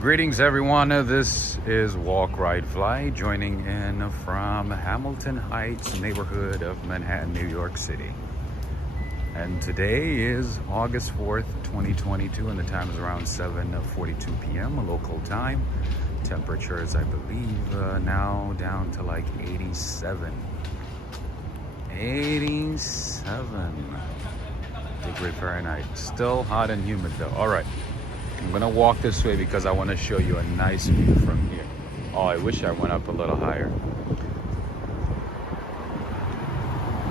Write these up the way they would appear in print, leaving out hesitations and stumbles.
Greetings everyone, this is Walk Ride Fly joining in from Hamilton Heights neighborhood of Manhattan, New York City. And today is August 4th, 2022 and the time is around 7:42 p.m. local time. Temperatures, I believe, now down to like 87 degree Fahrenheit. Still hot and humid though. All right. I'm gonna walk this way because I want to show you a nice view from here. Oh, I wish I went up a little higher.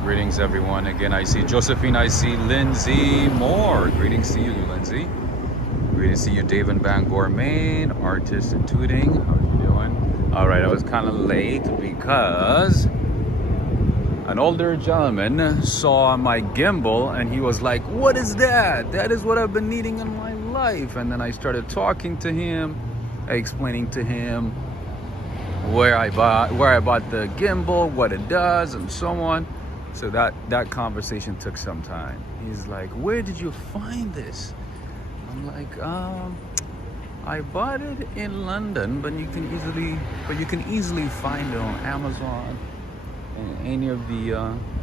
Greetings everyone. Again, I see Josephine, I see Lindsay Moore. Greetings to you, Lindsay. Greetings to you, David Bangor, Maine, artist in Tooting. How are you doing? All right, I was kind of late because an older gentleman saw my gimbal and he was like, "What is that? That is what I've been needing in my life." And then I started talking to him, explaining to him where I bought the gimbal, what it does, and so on. So that conversation took some time. He's like, "Where did you find this?" I'm like, I bought it in London, but you can easily find it on Amazon and any of the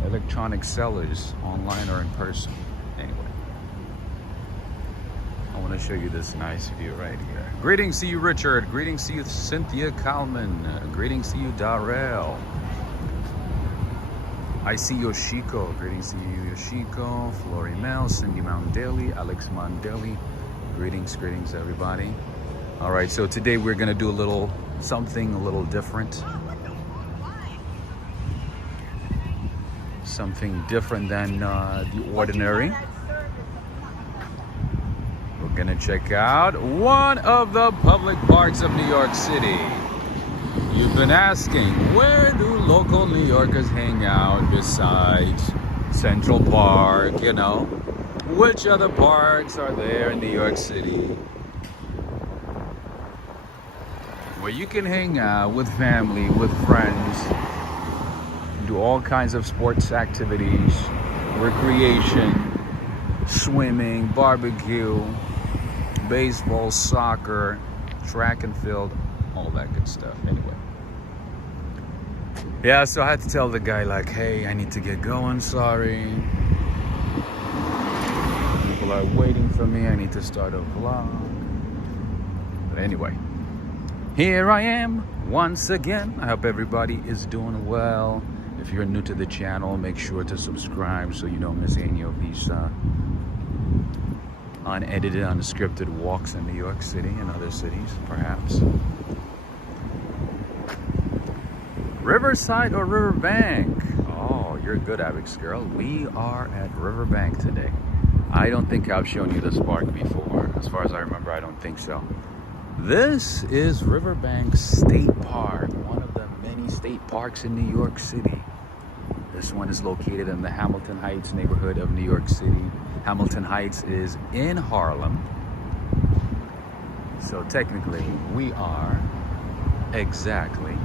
electronic sellers online or in person. Anyway, I want to show you this nice view right here. Greetings to you, Richard. Greetings to you, Cynthia Kalman. Greetings to you, Darrell. I see Yoshiko. Greetings to you, Yoshiko. Flory Mel, Cindy Moundelli, Alex Mondelli. Greetings, everybody. All right, so today we're gonna do something a little different. Something different than the ordinary. We're gonna check out one of the public parks of New York City. You've been asking, where do local New Yorkers hang out besides Central Park, you know? Which other parks are there in New York City where you can hang out with family, with friends, do all kinds of sports activities, recreation, swimming, barbecue, baseball, soccer, track and field, all that good stuff. Anyway. Yeah, so I had to tell the guy like, "Hey, I need to get going, sorry. People are waiting for me, I need to start a vlog." But anyway, here I am once again. I hope everybody is doing well. If you're new to the channel, make sure to subscribe so you don't miss any of these unedited, unscripted walks in New York City and other cities, perhaps. Riverside or Riverbank? Oh, you're good, Abix girl. We are at Riverbank today. I don't think I've shown you this park before. As far as I remember, I don't think so. This is Riverbank State Park, one of the many state parks in New York City. This one is located in the Hamilton Heights neighborhood of New York City. Hamilton Heights is in Harlem. So technically, we are exactly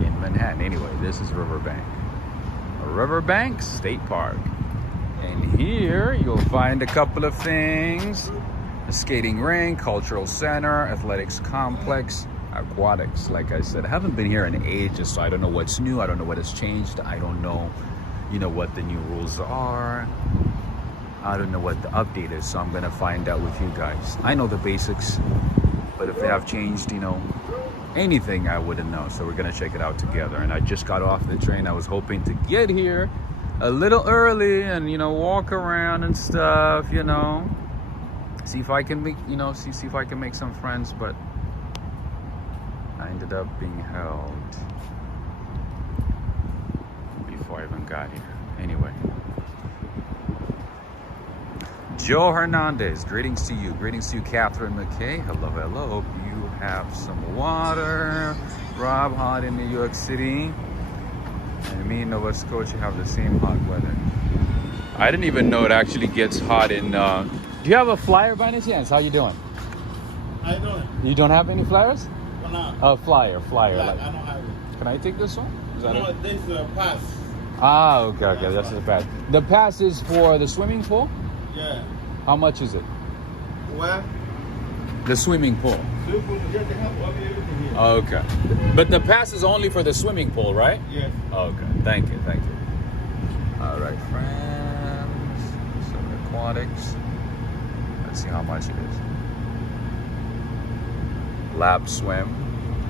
in Manhattan. Anyway, this is Riverbank. Riverbank State Park. And here you'll find a couple of things. A skating rink, cultural center, athletics complex, aquatics. Like I said, I haven't been here in ages, so I don't know what's new. I don't know what has changed. I don't know, what the new rules are. I don't know what the update is, so I'm gonna find out with you guys. I know the basics, but if they have changed, anything, I wouldn't know. So we're gonna check it out together. And I just got off the train. I was hoping to get here a little early and, walk around and stuff, See if I can make, see if I can make some friends, but I ended up being held before I even got here. Anyway. Joe Hernandez, greetings to you. Greetings to you, Catherine McKay. Hello, hello. Hope you have some water. Rob, hot in New York City. And me in Nova Scotia have the same hot weather. I didn't even know it actually gets hot in... Do you have a flyer by any chance? How you doing? How you doing? You don't have any flyers? Why not? A flyer. Yeah, Like, I don't have it. can I take this one? Is that No, it? this is a pass. Ah, okay, that's the pass. The pass is for the swimming pool? Yeah. How much is it? Where? The swimming pool. Okay. But the pass is only for the swimming pool, right? Yes. Okay. Thank you. Thank you. All right, friends. Some aquatics. Let's see how much it is. Lap swim.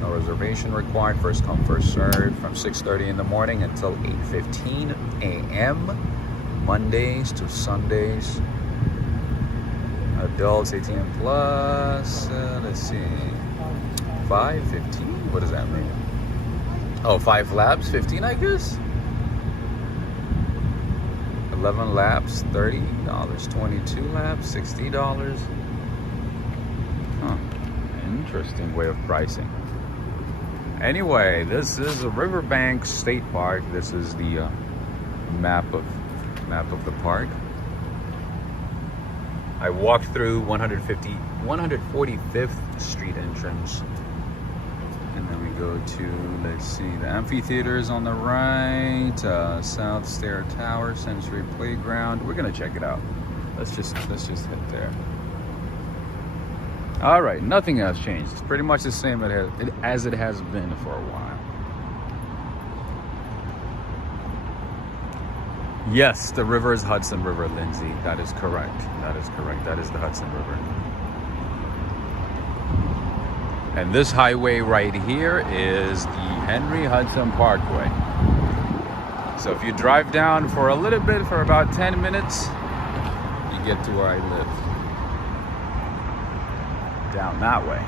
No reservation required. First come, first served. From 6:30 in the morning until 8:15 a.m. Mondays to Sundays. Adults 18 plus. Let's see. 5:15. What does that mean? Oh, 5 laps, 15, I guess. 11 laps, $30. 22 laps, $60. Huh. Interesting way of pricing. Anyway, this is a Riverbank State Park. This is the map of the park. I walked through 145th Street entrance. And then we go to, let's see, the amphitheater is on the right, South Stair Tower, Sensory Playground. We're gonna check it out. Let's just hit there. All right, nothing has changed. It's pretty much the same as it has been for a while. Yes, the river is Hudson River, Lindsay. That is correct. That is correct. That is the Hudson River. And this highway right here is the Henry Hudson Parkway. So if you drive down for a little bit, for about 10 minutes, you get to where I live. Down that way.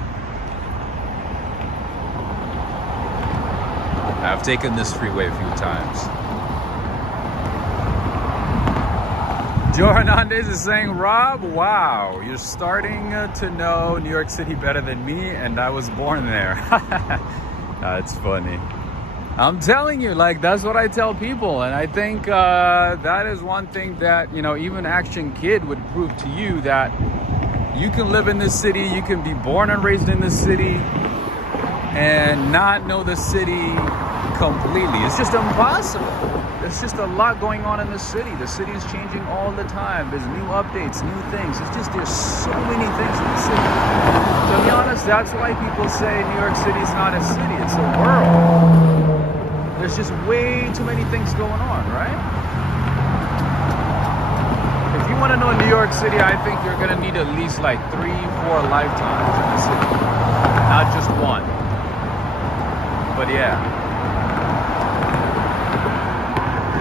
I've taken this freeway a few times. Joe Hernandez is saying, Rob, wow, you're starting to know New York City better than me, and I was born there. That's funny. I'm telling you, like, that's what I tell people. And I think that is one thing that, you know, even Action Kid would prove to you, that you can live in this city, you can be born and raised in this city, and not know the city completely. It's just impossible. There's just a lot going on in the city. The city is changing all the time. There's new updates, new things. There's so many things in the city. To be honest, that's why people say New York City is not a city, it's a world. There's just way too many things going on, right? If you want to know New York City, I think you're going to need at least like 3-4 lifetimes in the city. Not just one. But yeah.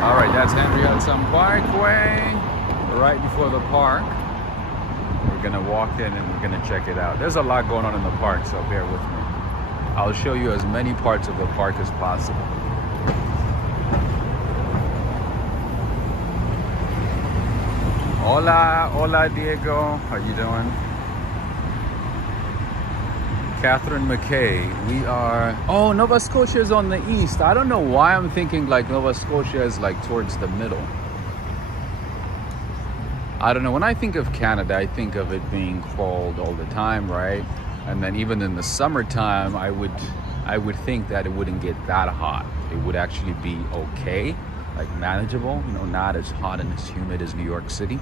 All right, that's Henry Hudson Parkway, right before the park. We're gonna walk in and we're gonna check it out. There's a lot going on in the park, so bear with me. I'll show you as many parts of the park as possible. Hola Diego, how you doing? Catherine McKay, we are, oh, Nova Scotia is on the east. I don't know why I'm thinking like Nova Scotia is like towards the middle. I don't know, when I think of Canada, I think of it being cold all the time, right? And then even in the summertime, I would think that it wouldn't get that hot. It would actually be okay, like manageable, you know, not as hot and as humid as New York City.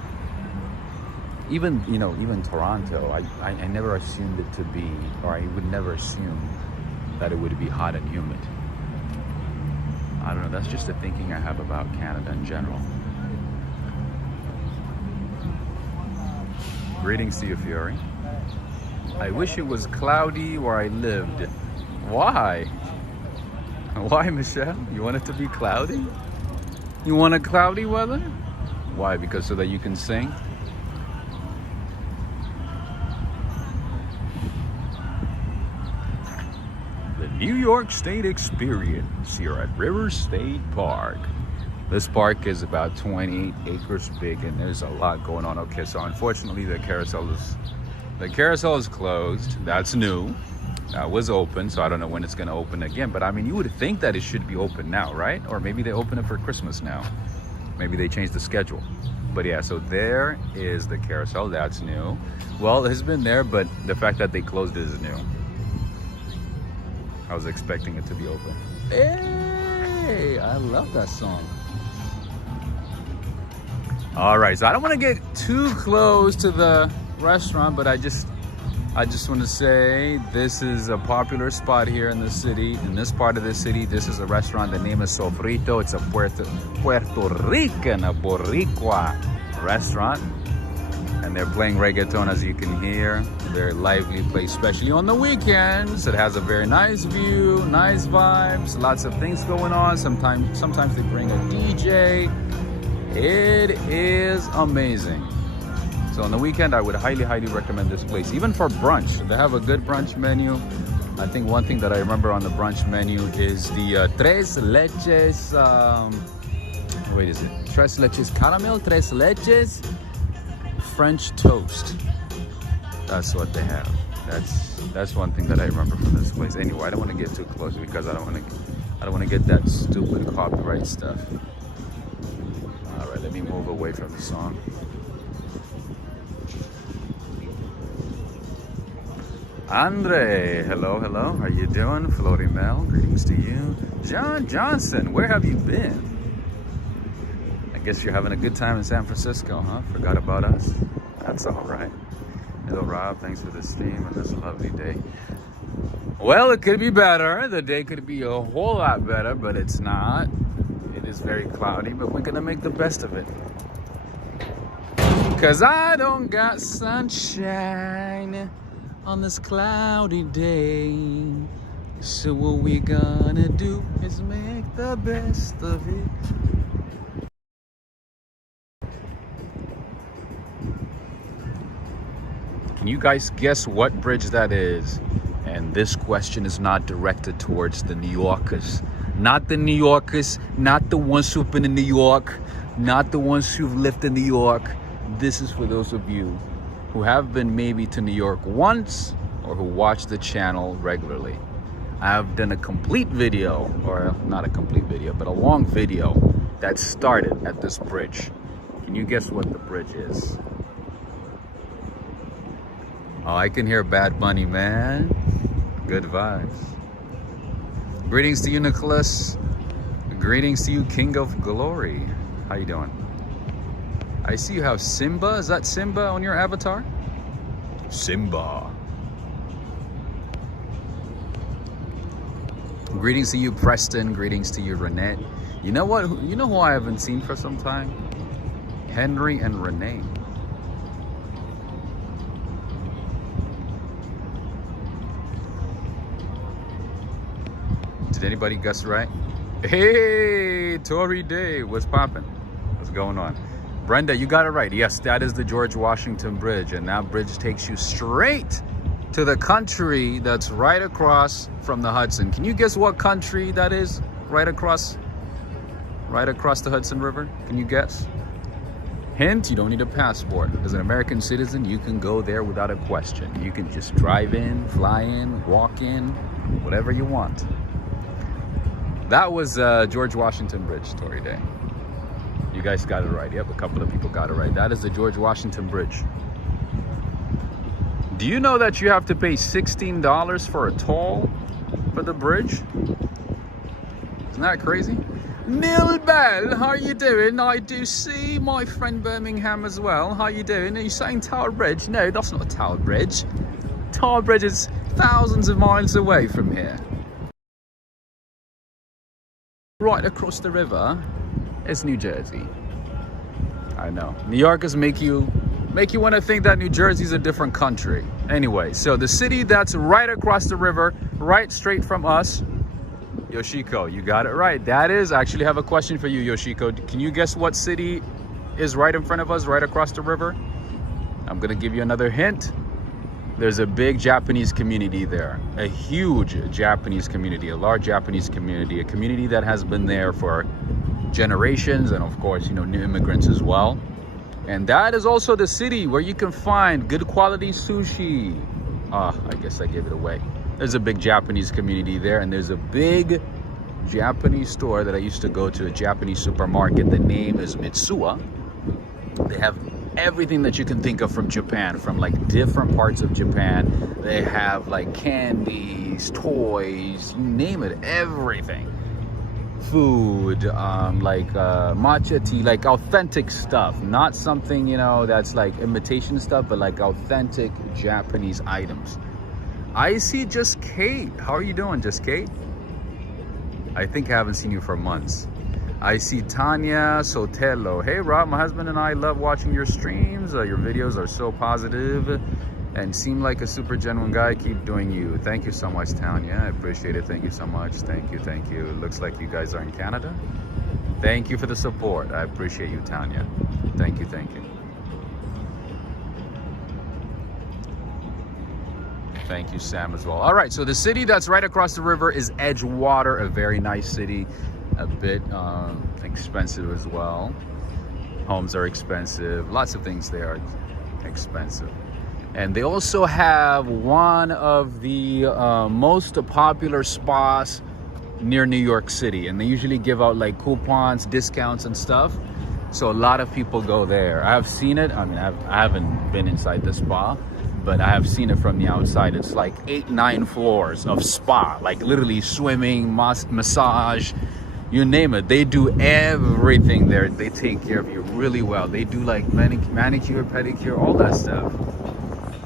Even, you know, even Toronto, I never assumed it to be, or I would never assume that it would be hot and humid. I don't know, that's just the thinking I have about Canada in general. Greetings to you, Fury. I wish it was cloudy where I lived. Why? Why, Michelle? You want it to be cloudy? You want a cloudy weather? Why? Because so that you can sing? New York State experience here at River State Park. This park is about 28 acres big, and there's a lot going on. Okay, so unfortunately the carousel is closed. That's new. That was open, so I don't know when it's going to open again. But I mean, you would think that it should be open now, right? Or maybe they open it for Christmas now. Maybe they changed the schedule. But yeah, so there is the carousel. That's new. Well, it has been there, but the fact that they closed it is new. I was expecting it to be open. Hey, I love that song. All right, so I don't want to get too close to the restaurant, but I just I just want to say this is a popular spot here in the city. In this part of the city, this is a restaurant. The name is Sofrito. It's a Puerto Rican, a Boricua restaurant. And they're playing reggaeton, as you can hear. Very lively place, especially on the weekends. It has a very nice view, nice vibes, lots of things going on. Sometimes they bring a DJ. It is amazing. So on the weekend, I would highly recommend this place. Even for brunch, they have a good brunch menu. I think one thing that I remember on the brunch menu is the tres leches, wait, is it tres leches caramel, tres leches French toast. That's what they have. That's one thing that I remember from this place. Anyway, I don't want to get too close because I don't want to get that stupid copyright stuff. All right, let me move away from the song. Andre, hello, how you doing? Florimel, greetings to you. John Johnson, where have you been? I guess you're having a good time in San Francisco, huh? Forgot about us? That's all right. Hello, Rob, thanks for the stream on this lovely day. Well, it could be better. The day could be a whole lot better, but it's not. It is very cloudy, but we're gonna make the best of it. Cause I don't got sunshine on this cloudy day. So what we gonna do is make the best of it. Can you guys guess what bridge that is? And this question is not directed towards the New Yorkers. Not the New Yorkers, not the ones who've been in New York, not the ones who've lived in New York. This is for those of you who have been maybe to New York once or who watch the channel regularly. I have done a complete video, or not a complete video, but a long video that started at this bridge. Can you guess what the bridge is? Oh, I can hear Bad Bunny, man. Good vibes. Greetings to you, Nicholas. Greetings to you, King of Glory. How you doing? I see you have Simba. Is that Simba on your avatar? Simba. Greetings to you, Preston. Greetings to you, Renette. You know what? You know who I haven't seen for some time? Henry and Renee. Did anybody guess right? Hey, Tory Day. What's poppin'? What's going on? Brenda, you got it right. Yes, that is the George Washington Bridge, and that bridge takes you straight to the country that's right across from the Hudson. Can you guess what country that is right across the Hudson River? Can you guess? Hint, you don't need a passport. As an American citizen, you can go there without a question. You can just drive in, fly in, walk in, whatever you want. That was George Washington Bridge, Tory Day. You guys got it right. Yep, a couple of people got it right. That is the George Washington Bridge. Do you know that you have to pay $16 for a toll for the bridge? Isn't that crazy? Neil Bell, how you doing? I do see my friend Birmingham as well. How you doing? Are you saying Tower Bridge? No, that's not a Tower Bridge. Tower Bridge is thousands of miles away from here. Right across the river is New Jersey. I know. New Yorkers make you want to think that New Jersey is a different country. Anyway, so the city that's right across the river, right straight from us, Yoshiko, you got it right. That is, I actually have a question for you, Yoshiko. Can you guess what city is right in front of us, right across the river? I'm gonna give you another hint. There's a big Japanese community there, a huge Japanese community, a large Japanese community, a community that has been there for generations, and of course, you know, new immigrants as well. And that is also the city where you can find good quality sushi. I guess I gave it away. There's a big Japanese community there, and there's a big Japanese store that I used to go to, a Japanese supermarket. The name is Mitsuwa. They have everything that you can think of from Japan, from like different parts of Japan. They have like candies, toys, you name it, everything. food, like matcha tea, like authentic stuff, not something, you know, that's like imitation stuff, but like authentic Japanese items. I see Just Kate. How are you doing, Just Kate? I think I haven't seen you for months. I see Tanya Sotelo. Hey Rob, my husband and I love watching your streams. Your videos are so positive and seem like a super genuine guy. Keep doing you. Thank you so much, Tanya. I appreciate it. Thank you so much. Thank you. Thank you. It looks like you guys are in Canada. Thank you for the support. I appreciate you, Tanya. Thank you. Thank you. Thank you, Sam, as well. All right, so the city that's right across the river is Edgewater, a very nice city, a bit expensive as well. Homes are expensive. Lots of things there are expensive. And they also have one of the most popular spas near New York City. And they usually give out like coupons, discounts and stuff. So a lot of people go there. I have seen it. I mean, I haven't been inside the spa, but I have seen it from the outside. It's like 8-9 floors of spa, like literally swimming, massage, you name it. They do everything there. They take care of you really well. They do like manicure, pedicure, all that stuff.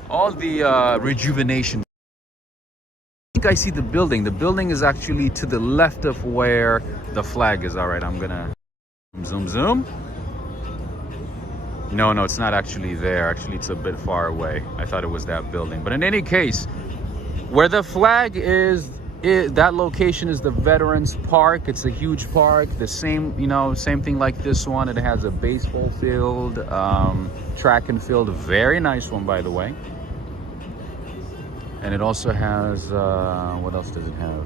All the rejuvenation. I think I see the building. The building is actually to the left of where the flag is. All right, I'm gonna zoom. No, it's not actually there. Actually, it's a bit far away. I thought it was that building. But in any case, where the flag is that location is the Veterans Park. It's a huge park. The same, you know, same thing like this one. It has a baseball field, track and field. Very nice one, by the way. And it also has, what else does it have?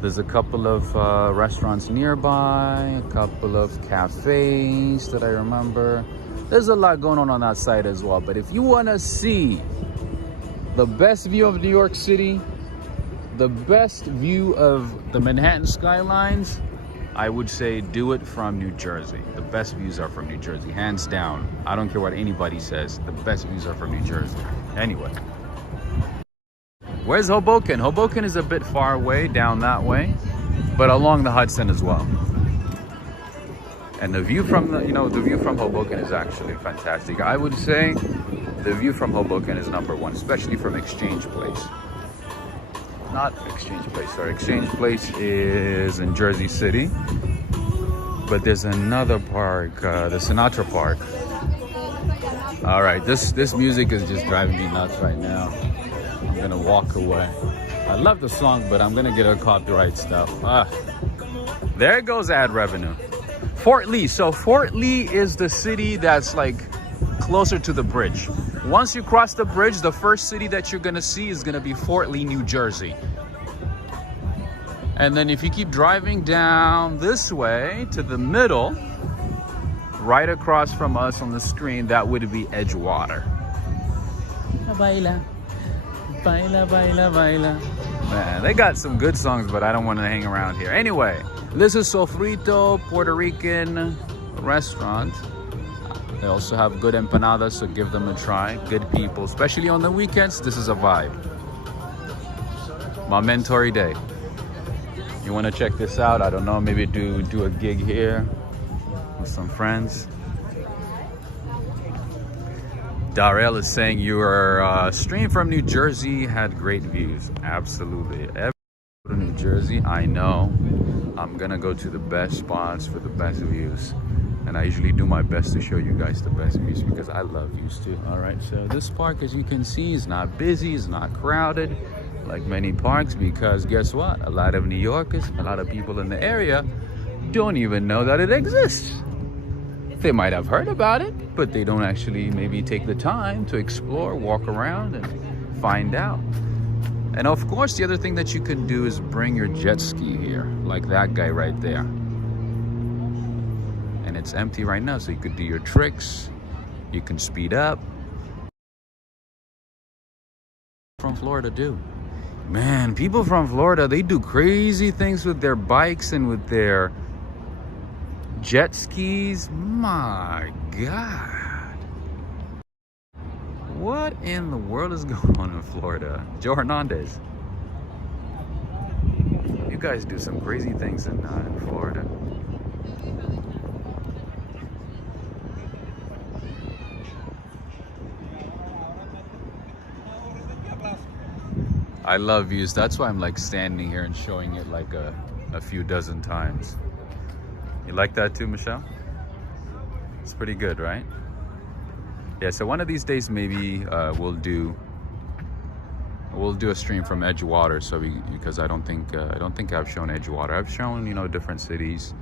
There's a couple of restaurants nearby, a couple of cafes that I remember. There's a lot going on that side as well. But if you want to see the best view of New York City, the best view of the Manhattan skylines, I would say do it from New Jersey. The best views are from New Jersey, hands down. I don't care what anybody says. The best views are from New Jersey. Anyway. Where's Hoboken? Hoboken is a bit far away, down that way, but along the Hudson as well. And the view from the view from Hoboken is actually fantastic. I would say the view from Hoboken is number one, especially from Exchange Place. Not Exchange Place, sorry. Exchange Place is in Jersey City, but there's another park, the Sinatra Park. All right, this music is just driving me nuts right now. I'm gonna walk away. I love the song, but I'm gonna get a copyright stuff. There goes ad revenue. Fort Lee. So Fort Lee is the city that's like closer to the bridge. Once you cross the bridge, the first city that you're gonna see is gonna be Fort Lee, New Jersey. And then if you keep driving down this way to the middle, right across from us on the screen, that would be Edgewater. Baila, baila, baila, baila. Man, they got some good songs, but I don't want to hang around here. Anyway, this is Sofrito, Puerto Rican restaurant. They also have good empanadas, so give them a try. Good people, especially on the weekends. This is a vibe. Momentory day. You want to check this out? I don't know, maybe do a gig here with some friends. Darrell is saying your stream from New Jersey had great views. Absolutely. Every go to New Jersey, I know I'm gonna go to the best spots for the best views. And I usually do my best to show you guys the best views because I love views too. All right, so this park, as you can see, is not busy, it's not crowded like many parks, because guess what? A lot of New Yorkers, a lot of people in the area don't even know that it exists. They might have heard about it, but they don't actually maybe take the time to explore, walk around and find out. And of course, the other thing that you can do is bring your jet ski here, like that guy right there. And it's empty right now, so you could do your tricks, you can speed up. From Florida do. Man, people from Florida, they do crazy things with their bikes and with their jet skis. My God. What in the world is going on in Florida? Joe Hernandez. You guys do some crazy things in Florida. I love views. That's why I'm like standing here and showing it like a few dozen times. You like that too, Michelle? It's pretty good, right? Yeah, so one of these days maybe we'll do a stream from Edgewater, because I don't think I've shown Edgewater. I've shown, you know, different cities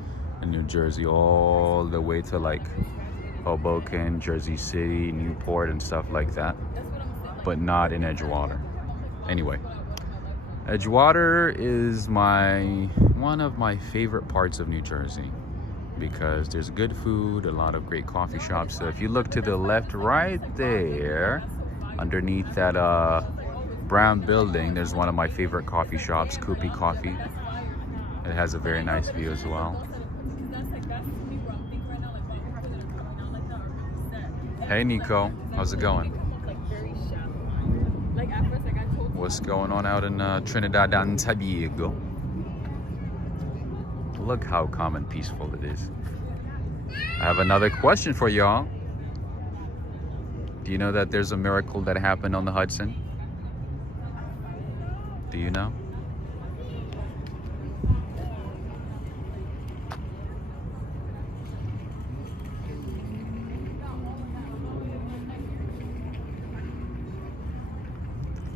in New Jersey all the way to like Hoboken, Jersey City, Newport and stuff like that, but not in Edgewater. Anyway, Edgewater is one of my favorite parts of New Jersey because there's good food, a lot of great coffee shops. So if you look to the left right there, underneath that brown building, there's one of my favorite coffee shops, Koopy Coffee. It has a very nice view as well. Hey Nico, how's it going? What's going on out in Trinidad and Tobago? Look how calm and peaceful it is. I have another question for y'all. Do you know that there's a miracle that happened on the Hudson? Do you know?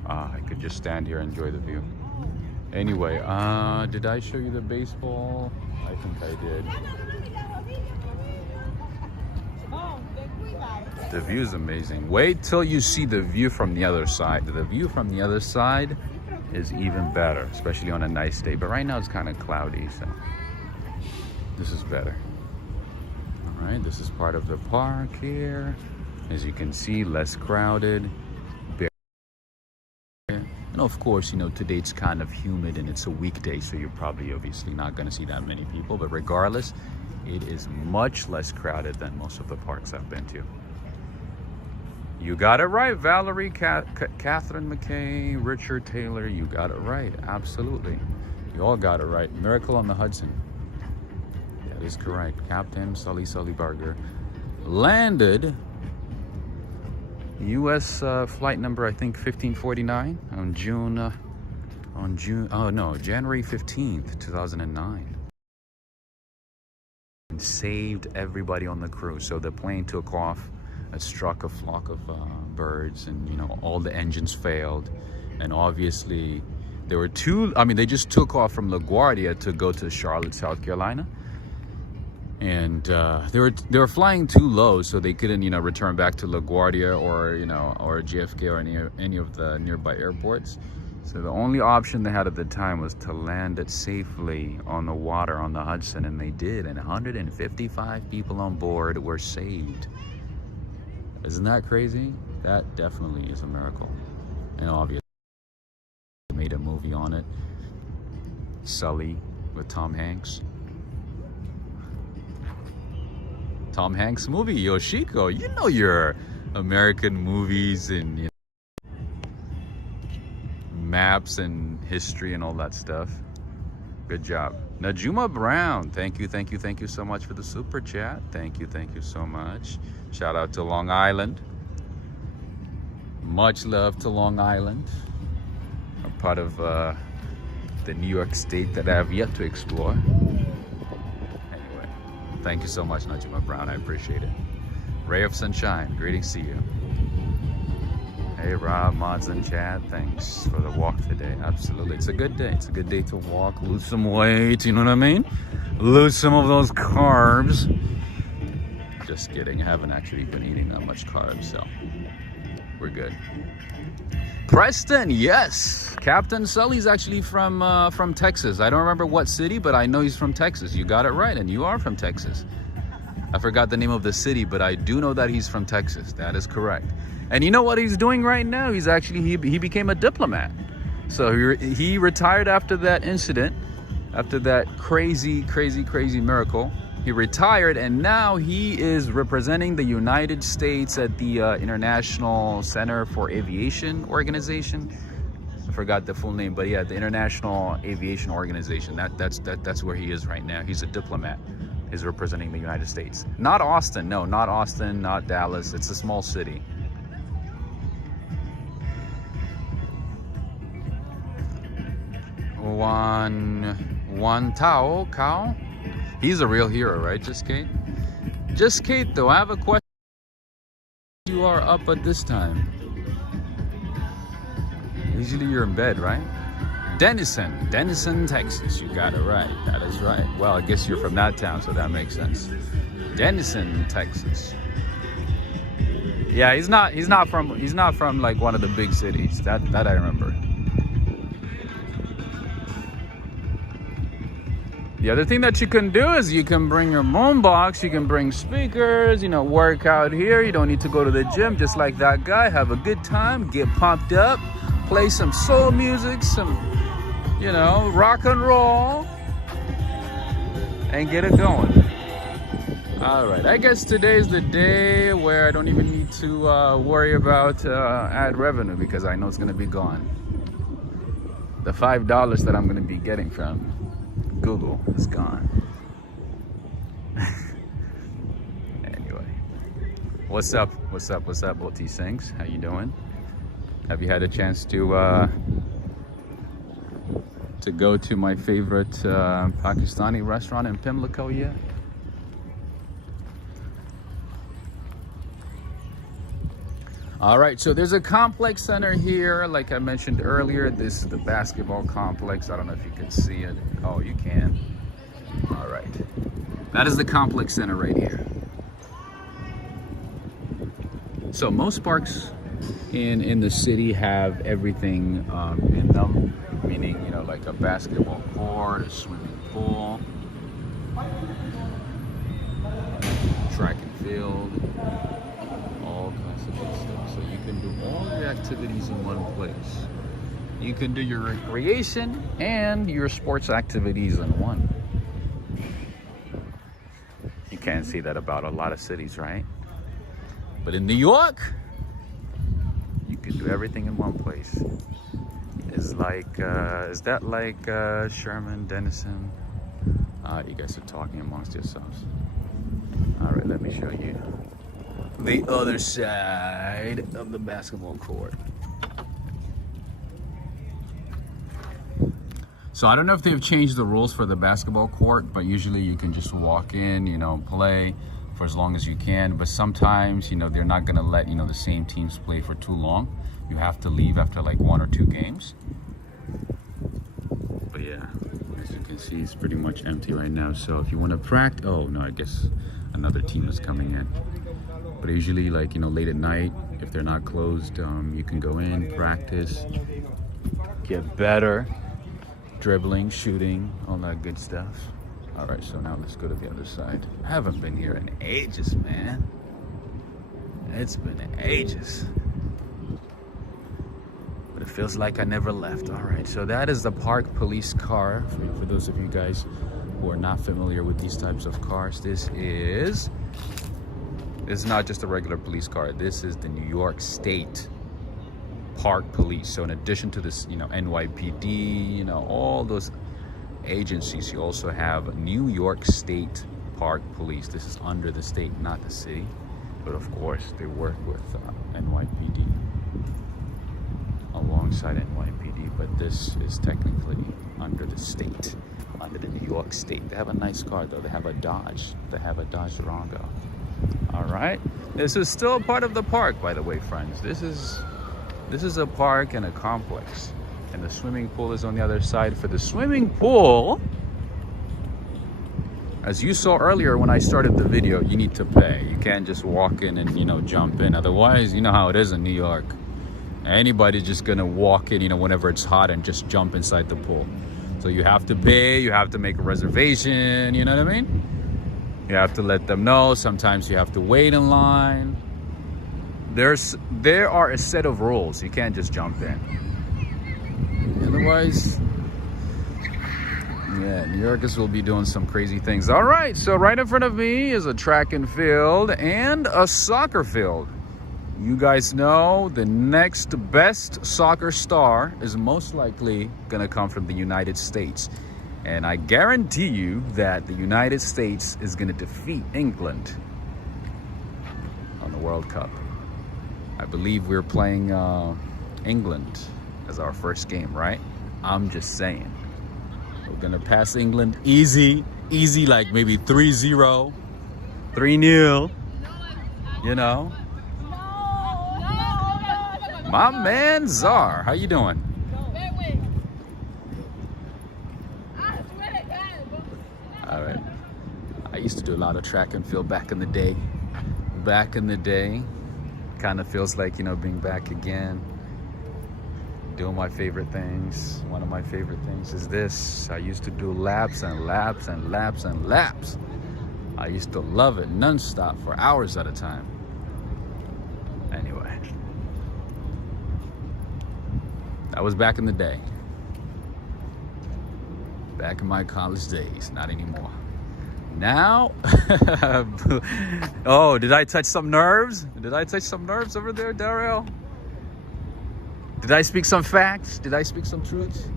I could just stand here and enjoy the view. Anyway, did I show you the baseball? I think I did. The view is amazing. Wait till you see the view from the other side. The view from the other side is even better, especially on a nice day. But right now it's kind of cloudy, so this is better. All right, this is part of the park here. As you can see, less crowded. And of course, you know, today it's kind of humid and it's a weekday, so you're probably obviously not going to see that many people. But regardless, it is much less crowded than most of the parks I've been to. You got it right, Valerie, Catherine McKay, Richard Taylor. You got it right. Absolutely. You all got it right. Miracle on the Hudson. That is correct. Captain Sully Barger landed U.S. flight number, I think 1549 on January 15th, 2009. And saved everybody on the crew. So the plane took off. It struck a flock of birds, and you know, all the engines failed. And obviously there were they just took off from LaGuardia to go to Charlotte, South Carolina. And they were flying too low, so they couldn't, you know, return back to LaGuardia or JFK or any of the nearby airports. So the only option they had at the time was to land it safely on the water on the Hudson, and they did. And 155 people on board were saved. Isn't that crazy? That definitely is a miracle. And obviously, they made a movie on it, Sully, with Tom Hanks. Tom Hanks movie, Yoshiko. You know your American movies and, you know, maps and history and all that stuff. Good job. Najuma Brown, thank you so much for the super chat. Thank you so much. Shout out to Long Island. Much love to Long Island. A part of the New York State that I have yet to explore. Thank you so much, Najima Brown. I appreciate it. Ray of Sunshine, greetings to you. Hey, Rob, mods in chat. Thanks for the walk today. Absolutely. It's a good day. It's a good day to walk, lose some weight. You know what I mean? Lose some of those carbs. Just kidding. I haven't actually been eating that much carbs, so we're good. Preston, yes. Captain Sully's actually from Texas. I don't remember what city, but I know he's from Texas. You got it right, and you are from Texas. I forgot the name of the city, but I do know that he's from Texas. That is correct. And you know what he's doing right now? He's actually, he became a diplomat. So he retired after that incident, after that crazy miracle. He retired, and now he is representing the United States at the International Center for Aviation Organization. I forgot the full name, but yeah, the International Aviation Organization. That's where he is right now. He's a diplomat. He's representing the United States. Not Austin, no, not Austin, not Dallas. It's a small city. Juan Tao Cao. He's a real hero, right? Just Kate. Just Kate, though. I have a question. You are up at this time. Usually you're in bed, right? Denison, Texas. You got it right. That is right. Well, I guess you're from that town, so that makes sense. Denison, Texas. Yeah, he's not from like one of the big cities. That I remember. The other thing that you can do is you can bring your boombox, you can bring speakers, you know, work out here. You don't need to go to the gym, just like that guy. Have a good time, get pumped up, play some soul music, some, you know, rock and roll, and get it going. All right, I guess today's the day where I don't even need to worry about ad revenue because I know it's gonna be gone. The $5 that I'm gonna be getting from Google is gone. Anyway, what's up, OT Sings? How you doing? Have you had a chance to go to my favorite Pakistani restaurant in Pimlico yet? All right, so there's a complex center here. Like I mentioned earlier, this is the basketball complex. I don't know if you can see it. Oh, you can. All right. That is the complex center right here. So most parks in the city have everything in them, meaning, you know, like a basketball court, a swimming pool, track and field, all kinds of good stuff. So you can do all your activities in one place. You can do your recreation and your sports activities in one. You can't say that about a lot of cities, right? But in New York, you can do everything in one place. It's like, is that like Sherman, Denison? You guys are talking amongst yourselves. All right, let me show you the other side of the basketball court. So I don't know if they've changed the rules for the basketball court, but usually you can just walk in, you know, play for as long as you can. But sometimes, you know, they're not gonna let, you know, the same teams play for too long. You have to leave after like 1 or 2 games. But yeah, as you can see, it's pretty much empty right now. So if you want to practice, oh no, I guess another team is coming in. But usually, like, you know, late at night, if they're not closed, you can go in, practice, get better, dribbling, shooting, all that good stuff. All right, so now let's go to the other side. I haven't been here in ages, man. It's been ages. But it feels like I never left. All right, so that is the park police car. For those of you guys who are not familiar with these types of cars, this is not just a regular police car. This is the New York State Park Police. So in addition to this, you know, NYPD, you know, all those agencies, you also have New York State Park Police. This is under the state, not the city. But of course, they work with NYPD alongside NYPD. But this is technically under the state, under the New York State. They have a nice car though. They have a Dodge. They have a Dodge Durango. All right. This is still part of the park, by the way, friends. This is a park and a complex. And the swimming pool is on the other side. For the swimming pool, as you saw earlier when I started the video, you need to pay. You can't just walk in and, you know, jump in. Otherwise, you know how it is in New York. Anybody's just gonna walk in, you know, whenever it's hot and just jump inside the pool. So you have to pay, you have to make a reservation, you know what I mean? You have to let them know. Sometimes you have to wait in line. There are a set of rules. You can't just jump in. Otherwise, yeah, New Yorkers will be doing some crazy things. All right, so right in front of me is a track and field and a soccer field. you guys know the next best soccer star is most likely gonna come from the United States. And I guarantee you that the United States is gonna defeat England on the World Cup. I believe we're playing England as our first game, right? I'm just saying. We're gonna pass England easy, like maybe 3-0, 3-0, you know? My man Czar, how you doing? All right. I used to do a lot of track and field back in the day. Kind of feels like, you know, being back again. Doing my favorite things. One of my favorite things is this. I used to do laps and laps and laps and laps. I used to love it non-stop for hours at a time. Anyway. That was back in the day. Back in my college days, not anymore. Now, oh, did I touch some nerves? Did I touch some nerves over there, Darrell? Did I speak some facts? Did I speak some truths?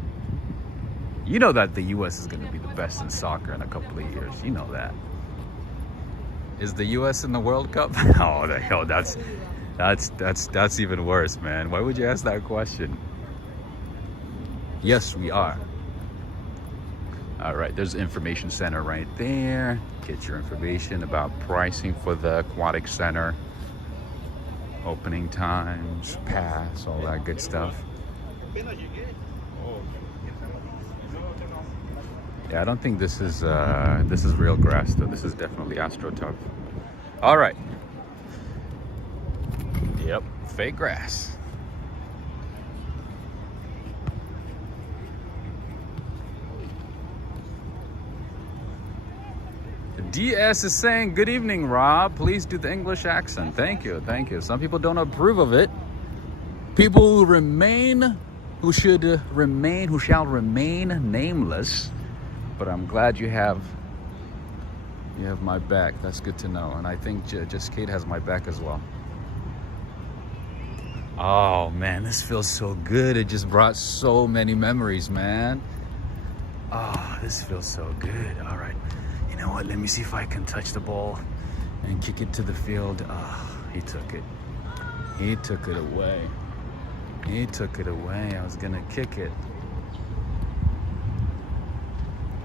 You know that the U.S. is going to be the best in soccer in a couple of years. You know that. Is the U.S. in the World Cup? Oh, the hell, that's even worse, man. Why would you ask that question? Yes, we are. All right, there's the information center right there. Get your information about pricing for the aquatic center, opening times, pass, all that good stuff. Yeah, I don't think this is real grass though. This is definitely AstroTurf. All right. Yep, fake grass. DS is saying, good evening, Rob. Please do the English accent. Thank you, thank you. Some people don't approve of it. People who shall remain nameless. But I'm glad you have my back. That's good to know. And I think just Kate has my back as well. Oh man, this feels so good. It just brought so many memories, man. Oh, this feels so good. All right. You know what? Let me see if I can touch the ball and kick it to the field. Oh, he took it. He took it away. He took it away. I was gonna kick it.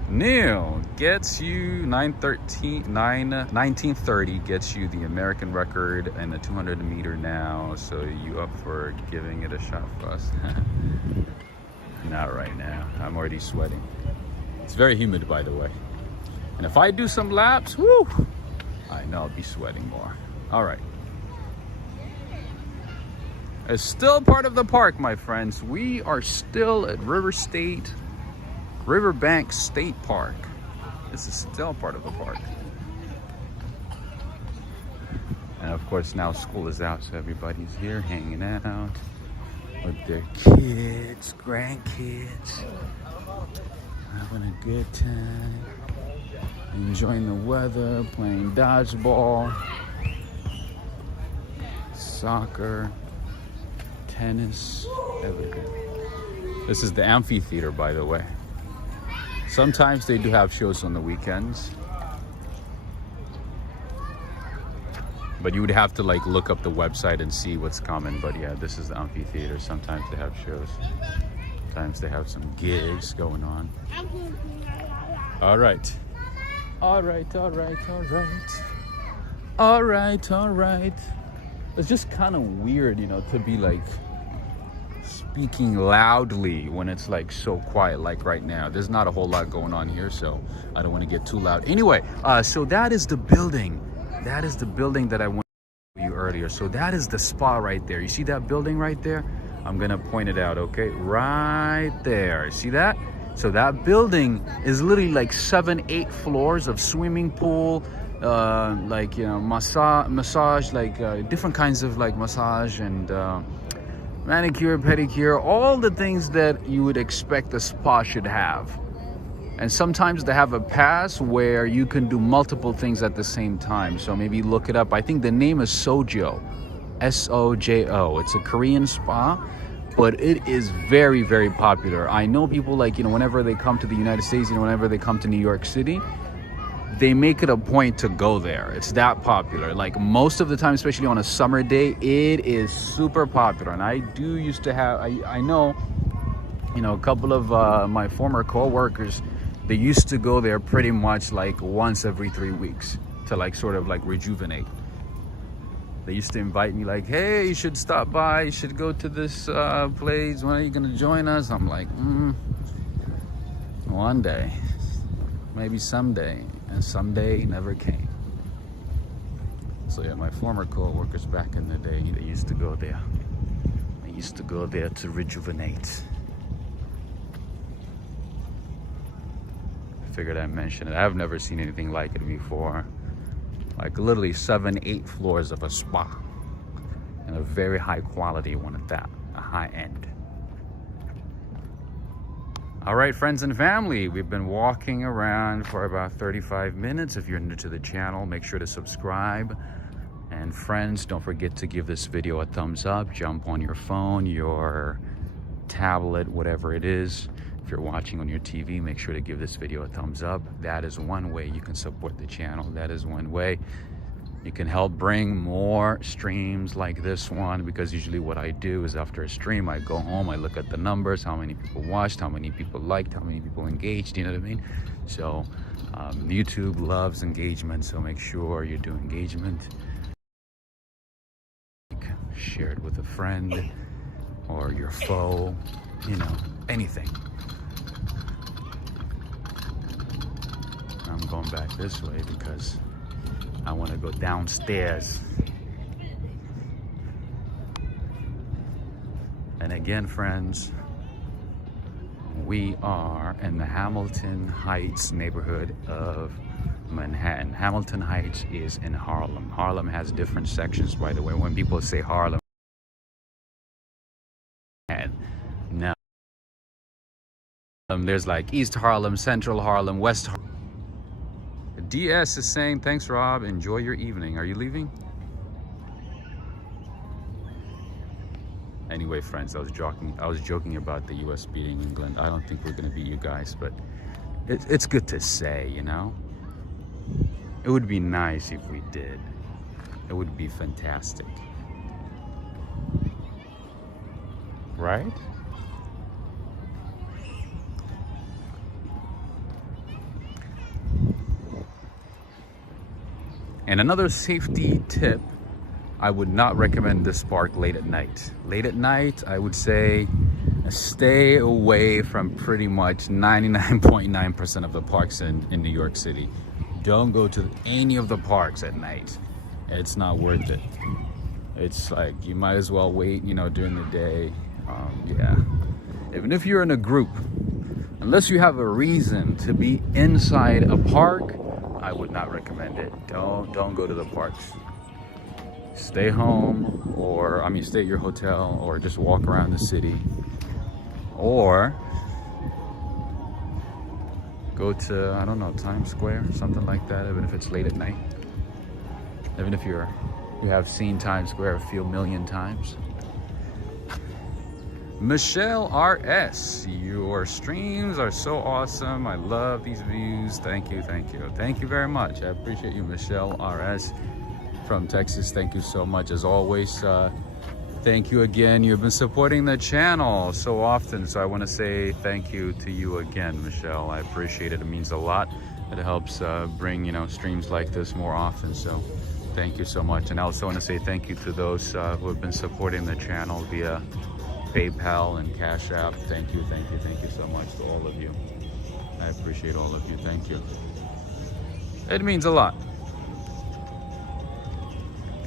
Neil gets you 1930 gets you the American record in the 200 meter now. So you up for giving it a shot for us? Not right now. I'm already sweating. It's very humid, by the way. And if I do some laps, whoo, I know I'll be sweating more. All right. It's still part of the park, my friends. We are still at Riverbank State Park. This is still part of the park. And of course now school is out, so everybody's here hanging out with their kids, grandkids, having a good time, enjoying the weather, playing dodgeball, soccer, tennis, everything. This is the amphitheater, by the way. Sometimes they do have shows on the weekends, but you would have to like look up the website and see what's coming. But yeah, this is the amphitheater. Sometimes they have shows. Sometimes they have some gigs going on. All right. All right, all right, all right. All right, all right. It's just kind of weird, you know, to be like speaking loudly when it's like so quiet, like right now. There's not a whole lot going on here, so I don't want to get too loud. Anyway, so that is the building. That is the building that I went to you earlier. So that is the spa right there. You see that building right there? I'm gonna point it out, okay? Right there. See that? So that building is literally like 7-8 floors of swimming pool, like, you know, massage, like different kinds of like massage and manicure, pedicure, all the things that you would expect a spa should have. And sometimes they have a pass where you can do multiple things at the same time. So maybe look it up. I think the name is Sojo. Sojo. It's a Korean spa, but it is very, very popular. I know people like, whenever they come to the United States, whenever they come to New York City, they make it a point to go there. It's that popular. Like most of the time, especially on a summer day, it is super popular. And I do used to have, I know, a couple of my former co-workers, they used to go there pretty much like once every 3 weeks to like sort of like rejuvenate. They used to invite me like, hey, you should stop by, you should go to this place. When are you gonna join us? I'm like, one day, maybe someday. And someday never came. So yeah, my former co-workers back in the day, they used to go there. They used to go there to rejuvenate. I figured I'd mention it. I've never seen anything like it before. Like literally 7-8 floors of a spa, and a very high quality one at that, a high end. All right, friends and family, we've been walking around for about 35 minutes. If you're new to the channel, make sure to subscribe. And friends, don't forget to give this video a thumbs up. Jump on your phone, your tablet, whatever it is. If you're watching on your TV, make sure to give this video a thumbs up. That is one way you can support the channel. That is one way you can help bring more streams like this one, because usually what I do is after a stream, I go home, I look at the numbers, how many people watched, how many people liked, how many people engaged, you know what I mean? So YouTube loves engagement, so make sure you do engagement. Share it with a friend or your foe, anything. I'm going back this way because I want to go downstairs. And again, friends, we are in the Hamilton Heights neighborhood of Manhattan. Hamilton Heights is in Harlem. Harlem has different sections, by the way. When people say Harlem, now there's like East Harlem, Central Harlem, West Harlem. DS is saying, thanks Rob, enjoy your evening. Are you leaving? Anyway, friends, I was joking about the US beating England. I don't think we're gonna beat you guys, but it's good to say, It would be nice if we did. It would be fantastic. Right? And another safety tip, I would not recommend this park late at night. Late at night, I would say stay away from pretty much 99.9% of the parks in New York City. Don't go to any of the parks at night. It's not worth it. It's like, you might as well wait, during the day. Yeah. Even if you're in a group, unless you have a reason to be inside a park, I would not recommend it. Don't go to the parks. Stay home, or stay at your hotel, or just walk around the city, or go to, I don't know, Times Square, something like that, even if it's late at night. Even if you have seen Times Square a few million times. Michelle RS, your streams are so awesome. I love these views. Thank you, thank you. Thank you very much. I appreciate you, Michelle RS from Texas. Thank you so much. As always, thank you again. You've been supporting the channel so often, so I want to say thank you to you again, Michelle. I appreciate it. It means a lot. It helps bring, streams like this more often, so thank you so much. And I also want to say thank you to those who have been supporting the channel via PayPal and Cash App. Thank you so much to all of you. I appreciate all of you. Thank you. It means a lot.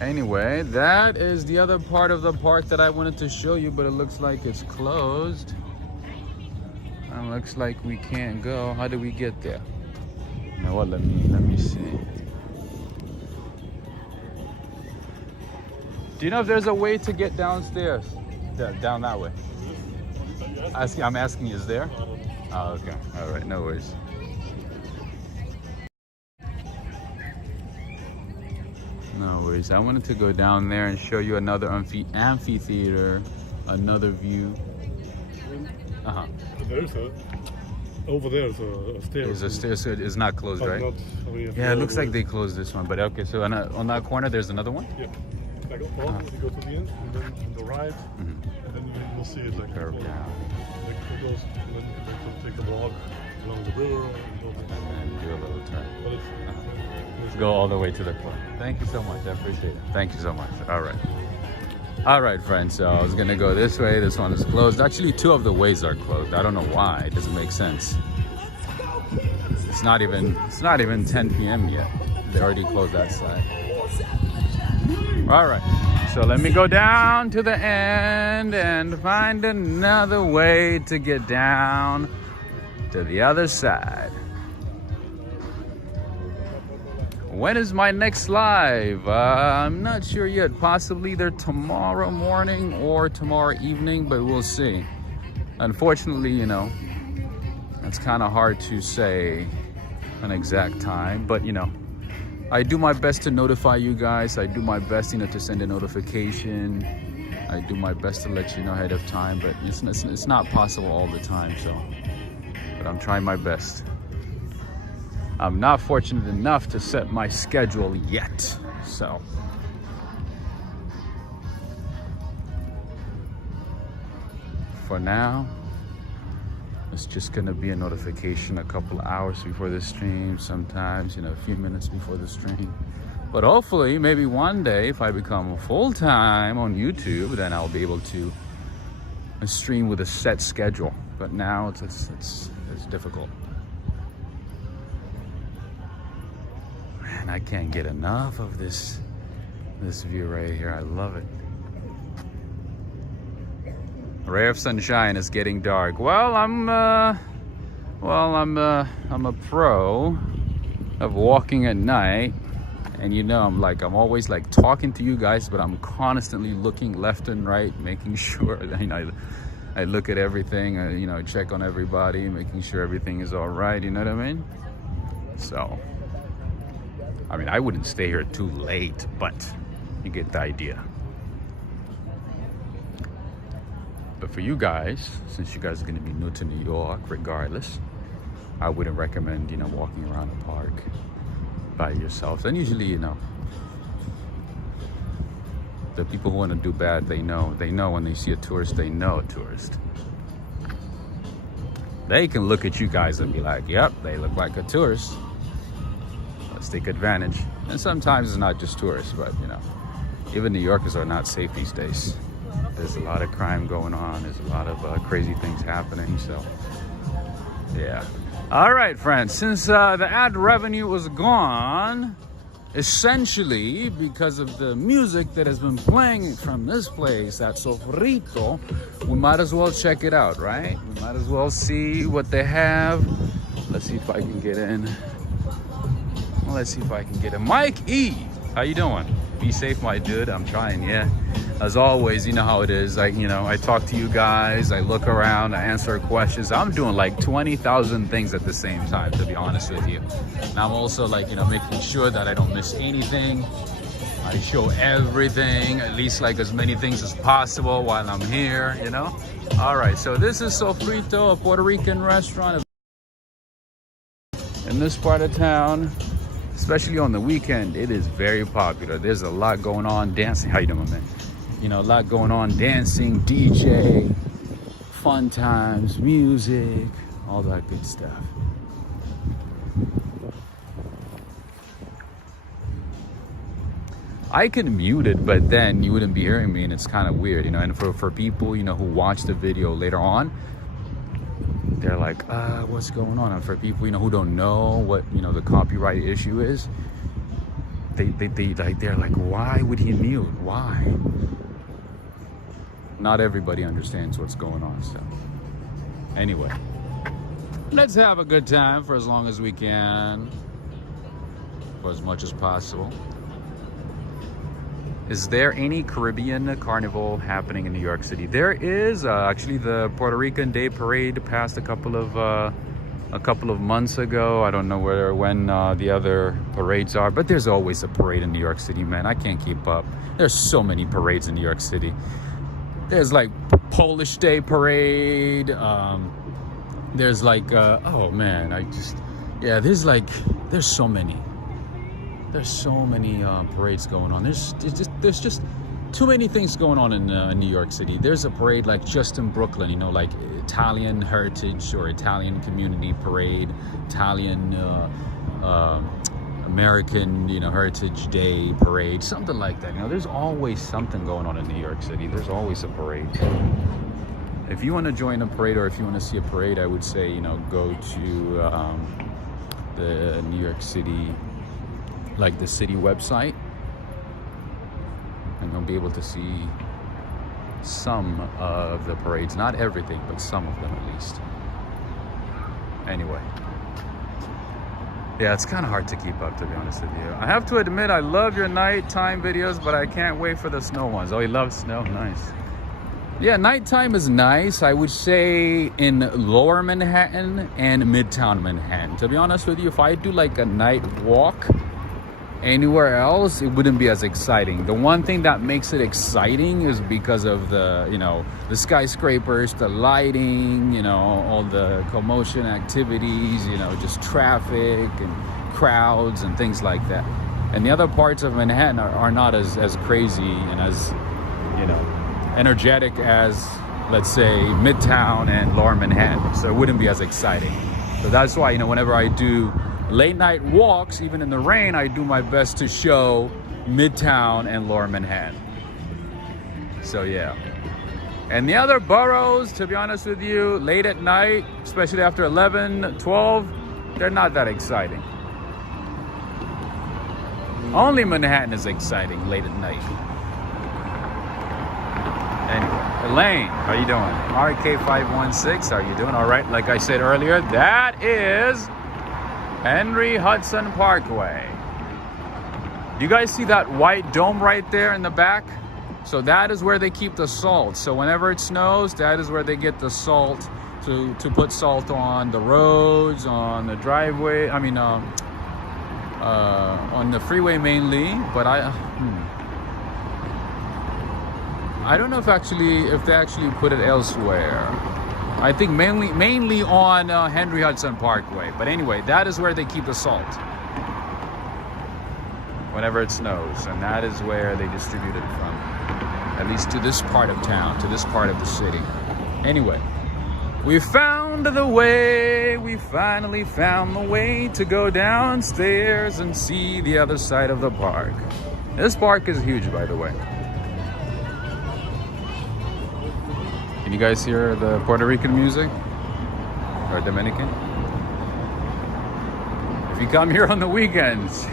Anyway, that is the other part of the park that I wanted to show you, but it looks like it's closed. It looks like we can't go. How do we get there? You know what? Let me see. Do you know if there's a way to get downstairs? Down that way. I'm asking, is there? Oh, okay. All right, no worries. No worries. I wanted to go down there and show you another amphitheater, another view. Uh-huh. Over there's a stairs. There's a stair, so it's not closed, But right? not, Yeah, it looks like they closed this one, but okay, so on that corner, there's another one? Yeah. Like you go to the end, and then on the right, and then you will see it like Curve down. Like it goes, and then you can take a walk along the river and go And do a little turn. But Let's go all the way to the club. Thank you so much. I appreciate it. Thank you so much. All right. All right, friends. So I was going to go this way. This one is closed. Actually, two of the ways are closed. I don't know why. It doesn't make sense. It's not even 10 p.m. yet. They already closed that side. All right. So let me go down to the end and find another way to get down to the other side. When is my next live? I'm not sure yet. Possibly either tomorrow morning or tomorrow evening, but we'll see. Unfortunately, you know, it's kind of hard to say an exact time, but you know, I do my best to notify you guys. I do my best, you know, to send a notification. I do my best to let you know ahead of time, but it's not possible all the time, so. But I'm trying my best. I'm not fortunate enough to set my schedule yet, so. For now, it's just gonna be a notification a couple of hours before the stream, sometimes, you know, a few minutes before the stream. But hopefully, maybe one day, if I become full-time on YouTube, then I'll be able to stream with a set schedule. But now it's difficult. Man, I can't get enough of this view right here. I love it. Ray of sunshine is getting dark. Well, I'm a pro of walking at night, and you know, I'm always like talking to you guys, but I'm constantly looking left and right, making sure that, you know, I look at everything, you know, check on everybody, making sure everything is all right. You know what I mean? So, I mean, I wouldn't stay here too late, but you get the idea. But for you guys, since you guys are going to be new to New York, regardless, I wouldn't recommend, you know, walking around the park by yourselves. And usually, you know, the people who want to do bad, they know when they see a tourist, they know a tourist. They can look at you guys and be like, yep, they look like a tourist. Let's take advantage. And sometimes it's not just tourists, but, you know, even New Yorkers are not safe these days. There's a lot of crime going on. There's a lot of crazy things happening. So, yeah. All right, friends. Since the ad revenue was gone, essentially because of the music that has been playing from this place at Sofrito, we might as well check it out, right? We might as well see what they have. Let's see if I can get in. Let's see if I can get in. Mike E, how you doing? Be safe, my dude. I'm trying, yeah. As always, you know how it is. Like, you know, I talk to you guys, I look around, I answer questions. I'm doing like 20,000 things at the same time, to be honest with you. And I'm also like, you know, making sure that I don't miss anything. I show everything, at least like as many things as possible while I'm here, you know? All right, so this is Sofrito, a Puerto Rican restaurant in this part of town. Especially on the weekend, it is very popular. There's a lot going on, dancing. How you doing, man? You know, a lot going on, dancing, DJ, fun times, music, all that good stuff. I can mute it, but then you wouldn't be hearing me, and it's kind of weird, you know. And for people, you know, who watch the video later on, they're like, what's going on? And for people, you know, who don't know what, you know, the copyright issue is, they're like, why would he mute? Why? Not everybody understands what's going on. So anyway, let's have a good time for as long as we can, for as much as possible. Is there any Caribbean carnival happening in New York City? There is. Actually, the Puerto Rican Day Parade passed a couple of a couple of months ago. I don't know when the other parades are, but there's always a parade in New York City, man. I can't keep up. There's so many parades in New York City. There's like Polish Day parade. There's like, oh man, there's so many. There's so many parades going on. There's just too many things going on in New York City. There's a parade like just in Brooklyn, you know, like Italian Heritage or Italian Community Parade, Italian American, you know, Heritage Day Parade, something like that. You know, there's always something going on in New York City. There's always a parade. If you want to join a parade or if you want to see a parade, I would say, you know, go to the New York City, like the city website, and you'll be able to see some of the parades. Not everything, but some of them at least. Anyway. Yeah, it's kind of hard to keep up, to be honest with you. I have to admit, I love your nighttime videos, but I can't wait for the snow ones. Oh, you love snow? Nice. Yeah, nighttime is nice. I would say in lower Manhattan and midtown Manhattan. To be honest with you, if I do like a night walk anywhere else, it wouldn't be as exciting. The one thing that makes it exciting is because of the, you know, the skyscrapers, the lighting, you know, all the commotion activities, you know, just traffic and crowds and things like that. And the other parts of Manhattan are not as crazy and as, you know, energetic as, let's say, Midtown and Lower Manhattan. So it wouldn't be as exciting. So that's why, you know, whenever I do late night walks, even in the rain, I do my best to show Midtown and Lower Manhattan. So yeah. And the other boroughs, to be honest with you, late at night, especially after 11, 12, they're not that exciting. Only Manhattan is exciting late at night. Anyway, Elaine, how you doing? RK516, how you doing? All right, like I said earlier, that is Henry Hudson Parkway. Do you guys see that white dome right there in the back? So that is where they keep the salt. So whenever it snows, that is where they get the salt to put salt on the roads, on the driveway. I mean, on the freeway mainly. But I don't know if they actually put it elsewhere. I think mainly on Henry Hudson Parkway. But anyway, that is where they keep the salt whenever it snows, and that is where they distribute it from, at least to this part of town, to this part of the city. Anyway, we found the way. We finally found the way to go downstairs and see the other side of the park. This park is huge, by the way. Can you guys hear the Puerto Rican music? Or Dominican? If you come here on the weekends,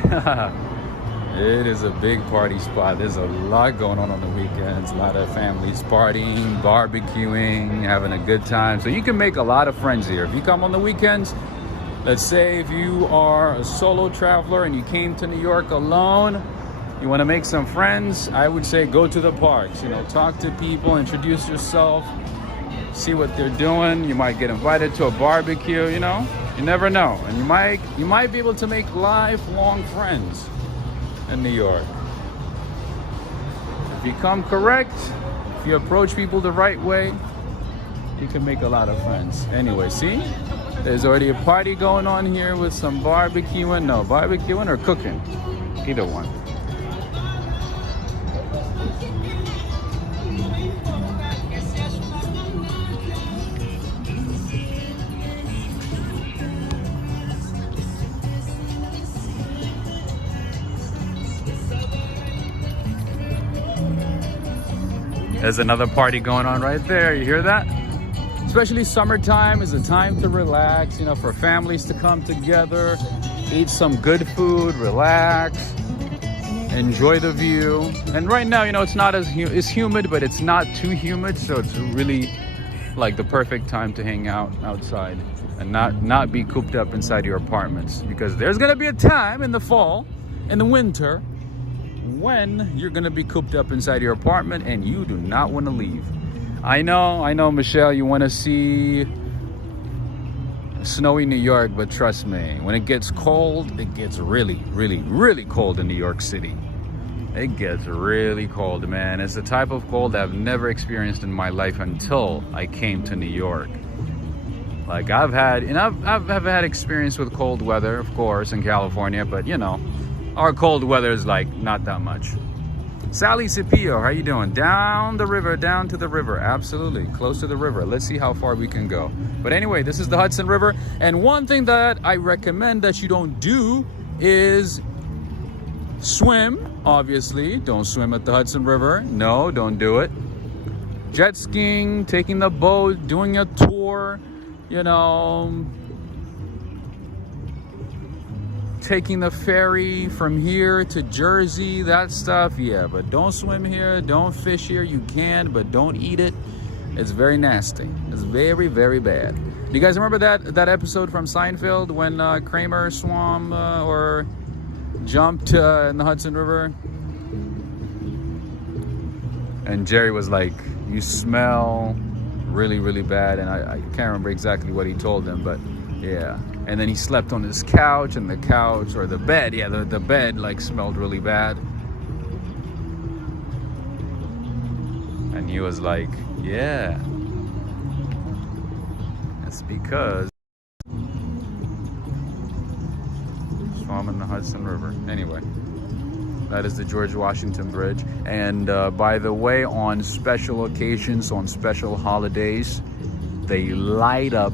it is a big party spot. There's a lot going on the weekends. A lot of families partying, barbecuing, having a good time. So you can make a lot of friends here. If you come on the weekends, let's say if you are a solo traveler and you came to New York alone, you want to make some friends, I would say go to the parks. You know, talk to people, introduce yourself, see what they're doing. You might get invited to a barbecue, you know. You never know. And you might be able to make lifelong friends in New York. If you come correct, if you approach people the right way, you can make a lot of friends. Anyway, see? There's already a party going on here with some barbecuing. No, barbecuing or cooking. Either one. There's another party going on right there. You hear that? Especially summertime is a time to relax, you know, for families to come together, eat some good food, relax, enjoy the view. And right now, you know, it's not it's humid, but it's not too humid, so it's really like the perfect time to hang out outside and not be cooped up inside your apartments, because there's gonna be a time in the fall, in the winter, when you're gonna be cooped up inside your apartment and you do not want to leave. I know, Michelle, you want to see snowy New York, but trust me, when it gets cold, it gets really, really, really cold in New York City. It gets really cold, man. It's the type of cold I've never experienced in my life until I came to New York. Like I've had experience with cold weather, of course, in California, but you know, our cold weather is like not that much. Sally Cipio, how you doing? Down the river, down to the river. Absolutely, close to the river. Let's see how far we can go. But anyway, this is the Hudson River. And one thing that I recommend that you don't do is swim. Obviously, don't swim at the Hudson River. No, don't do it. Jet skiing, taking the boat, doing a tour, you know, taking the ferry from here to Jersey, that stuff, yeah, but don't swim here, don't fish here. You can, but don't eat it. It's very nasty. It's very, very bad. Do you guys remember that episode from Seinfeld when Kramer swam or jumped in the Hudson River? And Jerry was like, you smell really, really bad. And I can't remember exactly what he told them, but yeah. And then he slept on his couch, and the couch, or the bed, yeah, the bed like smelled really bad. And he was like, yeah, that's because swam in the Hudson River. Anyway, that is the George Washington Bridge. And by the way, on special occasions, on special holidays, they light up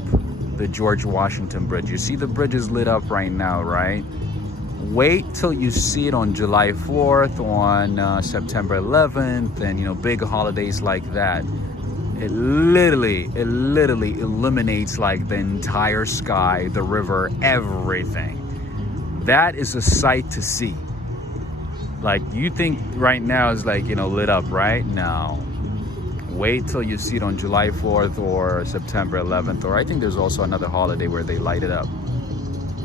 the George Washington Bridge. You see the bridge is lit up right now, right? Wait till you see it on July 4th, on September 11th, and you know, big holidays like that. It literally illuminates like the entire sky, the river, everything. That is a sight to see. Like, you think right now is like, you know, lit up, right? No. Wait till you see it on July 4th or September 11th, or I think there's also another holiday where they light it up.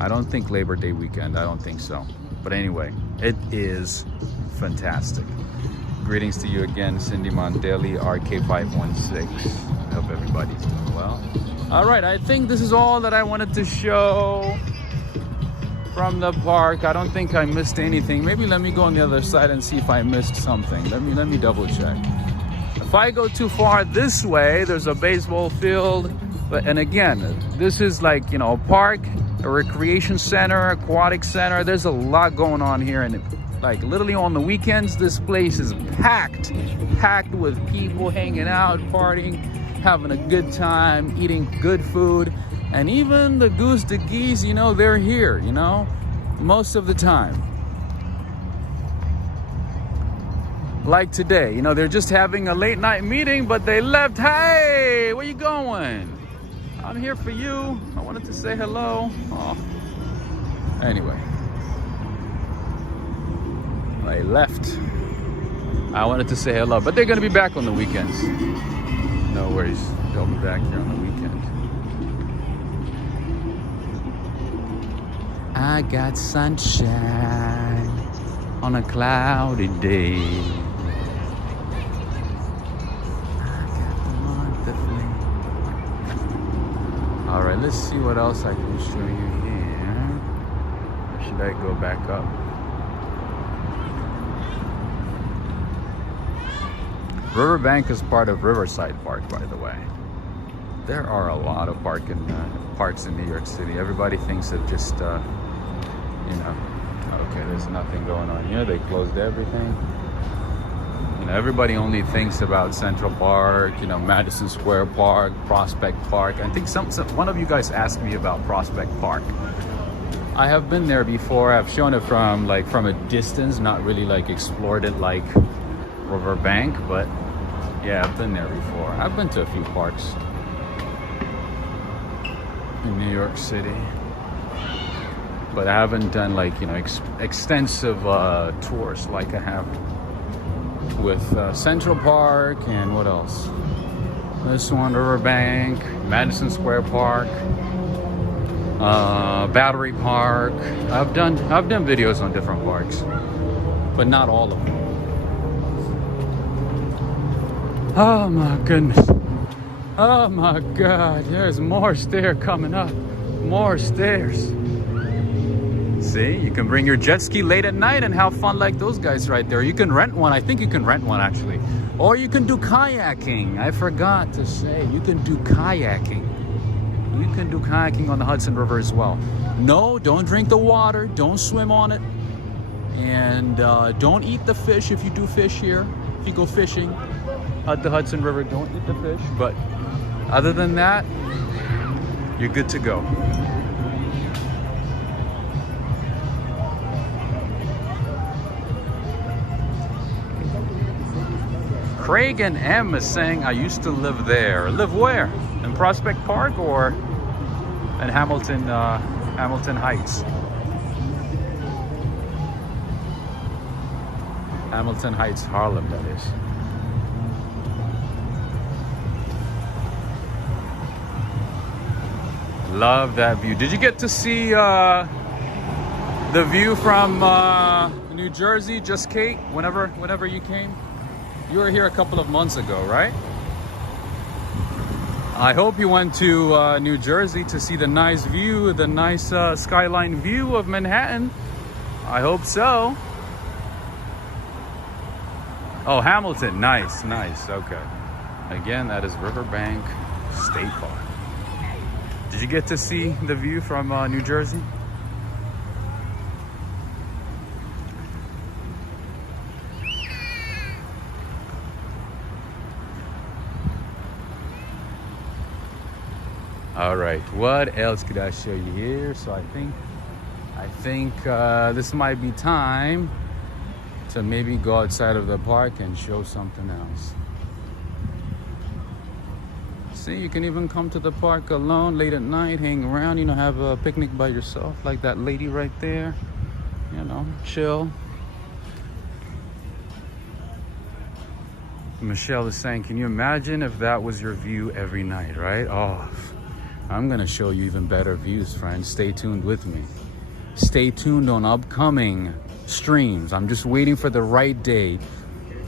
I don't think Labor Day weekend, I don't think so. But anyway, it is fantastic. Greetings to you again, Cindy Mondeli, RK516. I hope everybody's doing well. All right, I think this is all that I wanted to show from the park. I don't think I missed anything. Maybe let me go on the other side and see if I missed something. Let me double check. If I go too far this way, there's a baseball field. And again, this is like, you know, a park, a recreation center, aquatic center. There's a lot going on here. And like literally on the weekends, this place is packed with people hanging out, partying, having a good time, eating good food. And even the goose, the geese, you know, they're here, you know, most of the time. Like today, you know, they're just having a late night meeting, but they left. Hey, where you going? I'm here for you. I wanted to say hello. Oh. Anyway, they left. I wanted to say hello, but they're going to be back on the weekends. No worries. They'll be back here on the weekend. I got sunshine on a cloudy day. All right, let's see what else I can show you here. Or should I go back up? Riverbank is part of Riverside Park, by the way. There are a lot of parks in New York City. Everybody thinks that just, you know, okay, there's nothing going on here. They closed everything. You know, everybody only thinks about Central Park, you know, Madison Square Park, Prospect Park. I think one of you guys asked me about Prospect Park. I have been there before. I've shown it from a distance, not really like explored it like Riverbank, but yeah, I've been there before. I've been to a few parks in New York City, but I haven't done like, you know, extensive tours like I have with Central Park and what else? This one, Riverbank, Madison Square Park, Battery Park. I've done videos on different parks, but not all of them. Oh my goodness. Oh my God, there's more stair coming up. More stairs. See, you can bring your jet ski late at night and have fun like those guys right there. You can rent one. I think you can rent one actually. Or you can do kayaking. I forgot to say, you can do kayaking. You can do kayaking on the Hudson River as well. No, don't drink the water. Don't swim on it. And don't eat the fish if you do fish here. If you go fishing at the Hudson River, don't eat the fish. But other than that, you're good to go. Craig and M is saying, I used to live there. Live where? In Prospect Park or in Hamilton Heights? Hamilton Heights, Harlem, that is. Love that view. Did you get to see the view from New Jersey, just Kate, whenever you came? You were here a couple of months ago, right? I hope you went to New Jersey to see the nice view, the nice skyline view of Manhattan. I hope so. Oh, Hamilton, nice, nice, okay. Again, that is Riverbank State Park. Did you get to see the view from New Jersey? All right, what else could I show you here? So I think this might be time to maybe go outside of the park and show something else. See, you can even come to the park alone late at night, hang around, you know, have a picnic by yourself, like that lady right there, you know, chill. Michelle is saying, can you imagine if that was your view every night, right? Oh, I'm gonna show you even better views, friends. Stay tuned with me. Stay tuned on upcoming streams. I'm just waiting for the right day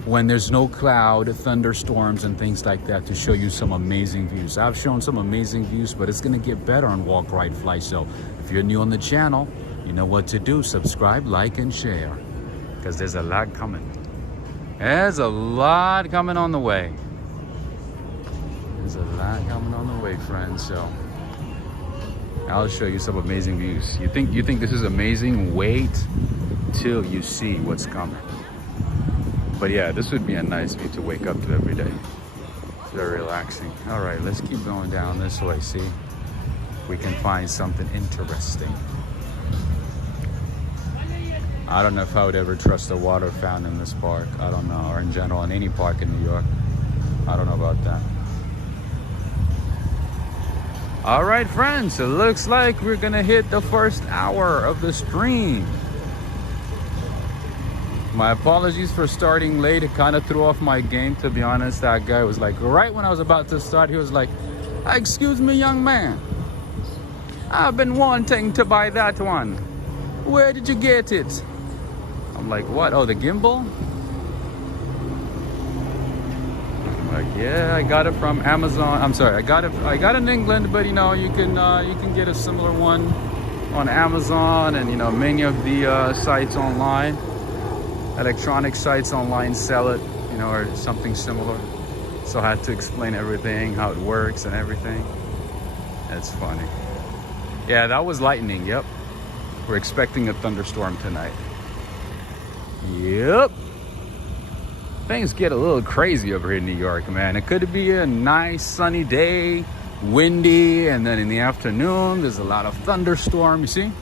when there's no cloud, thunderstorms, and things like that to show you some amazing views. I've shown some amazing views, but it's gonna get better on Walk, Ride, Fly. So if you're new on the channel, you know what to do. Subscribe, like, and share, because there's a lot coming. There's a lot coming on the way. There's a lot coming on the way, friends. So I'll show you some amazing views. You think this is amazing? Wait till you see what's coming. But yeah, this would be a nice view to wake up to every day. It's very relaxing. All right, let's keep going down this way. See if we can find something interesting. I don't know if I would ever trust a water fountain in this park. I don't know, or in general in any park in New York. I don't know about that. All right, friends, it looks like we're gonna hit the first hour of the stream. My apologies for starting late. It kind of threw off my game, to be honest. That guy was like, right when I was about to start, he was like, excuse me, young man, I've been wanting to buy that one. Where did you get it? I'm like, what? Oh, the gimbal? I'm like, yeah, I got it from Amazon. I'm sorry, I got it in England, but you know, you can get a similar one on Amazon, and you know, many of the sites online, electronic sites online sell it, you know, or something similar. So I had to explain everything, how it works and everything. That's funny. Yeah, that was lightning. Yep. We're expecting a thunderstorm tonight. Yep. Things get a little crazy over here in New York, man. It could be a nice sunny day, windy, and then in the afternoon there's a lot of thunderstorm. You see,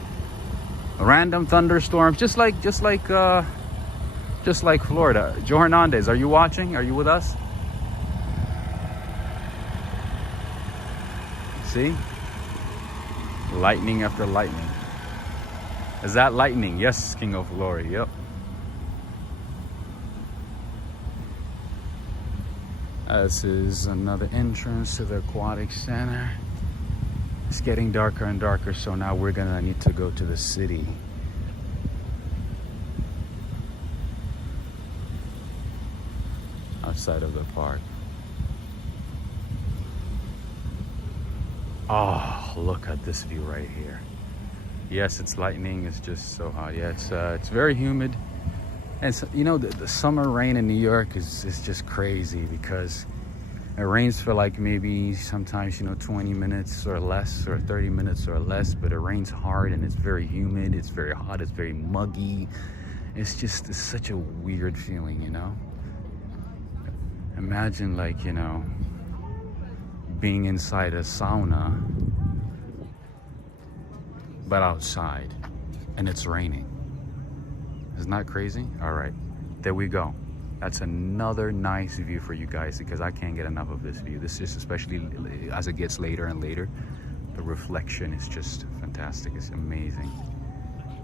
random thunderstorms, just like Florida. Joe Hernandez, are you watching? Are you with us? See, lightning after lightning. Is that lightning? Yes, King of Glory. Yep. This is another entrance to the aquatic center. It's getting darker and darker, so now we're gonna need to go to the city. Outside of the park. Oh, look at this view right here. Yes, it's lightning. It's just so hot. Yeah, it's very humid. And so, you know, the summer rain in New York is just crazy because it rains for like maybe sometimes, you know, 20 minutes or less, or 30 minutes or less, but it rains hard and it's very humid, it's very hot, it's very muggy. It's such a weird feeling, you know? Imagine, like, you know, being inside a sauna, but outside, and it's raining. Isn't that crazy? All right, there we go. That's another nice view for you guys because I can't get enough of this view. This is, especially as it gets later and later, the reflection is just fantastic. It's amazing.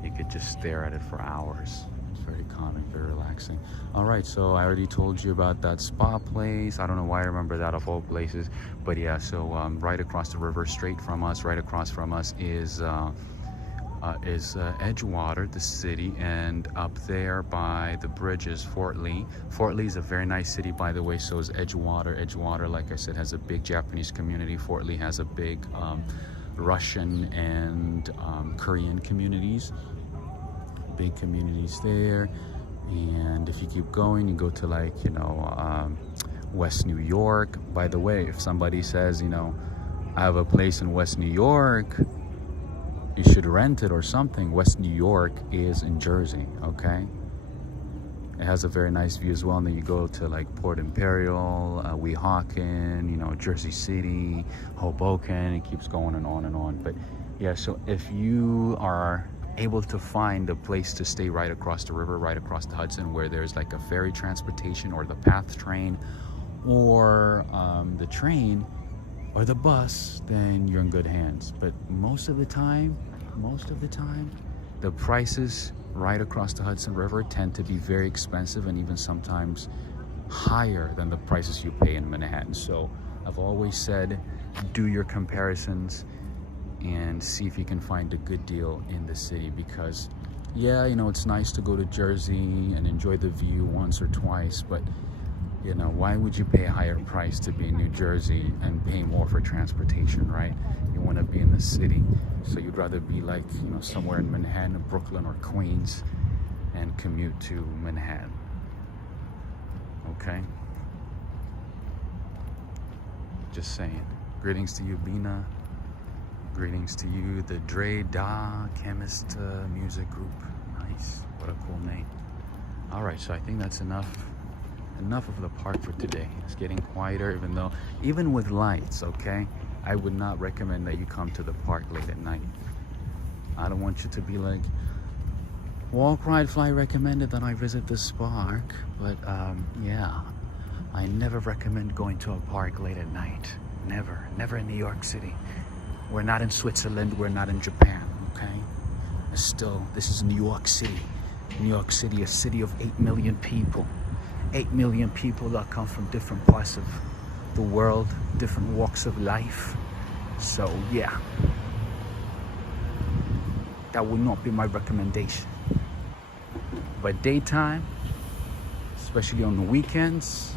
You could just stare at it for hours. It's very calming, very relaxing. All right, so I already told you about that spa place. I don't know why I remember that of all places, but yeah, so right across the river, straight from us, right across from us is Edgewater, the city, and up there by the bridges, Fort Lee. Fort Lee is a very nice city, by the way. So is Edgewater. Edgewater, like I said, has a big Japanese community. Fort Lee has a big Russian and Korean communities. Big communities there. And if you keep going, you go to, like, you know, West New York. By the way, if somebody says, you know, I have a place in West New York, you should rent it or something. West New York is in Jersey, okay? It has a very nice view as well. And then you go to like Port Imperial, Weehawken, you know, Jersey City, Hoboken. It keeps going and on and on. But yeah, so if you are able to find a place to stay right across the river, right across the Hudson, where there's like a ferry transportation or the PATH train or the train or the bus, then you're in good hands. But most of the time, the prices right across the Hudson River tend to be very expensive and even sometimes higher than the prices you pay in Manhattan. So I've always said, do your comparisons and see if you can find a good deal in the city, because yeah, you know, it's nice to go to Jersey and enjoy the view once or twice, but you know, why would you pay a higher price to be in New Jersey and pay more for transportation, right? You want to be in the city, so you'd rather be like, you know, somewhere in Manhattan, Brooklyn, or Queens and commute to Manhattan. Okay? Just saying. Greetings to you, Bina. Greetings to you, the Dre Da Chemist music group. Nice. What a cool name. All right, so I think that's enough of the park for today. It's getting quieter, even with lights, okay? I would not recommend that you come to the park late at night. I don't want you to be like, walk, ride, fly recommended that I visit this park, but yeah, I never recommend going to a park late at night. Never in New York City. We're not in Switzerland, we're not in Japan, okay? This is New York City. New York City, a city of 8 million people. 8 million people that come from different parts of the world, different walks of life. So yeah, that would not be my recommendation. But daytime, especially on the weekends,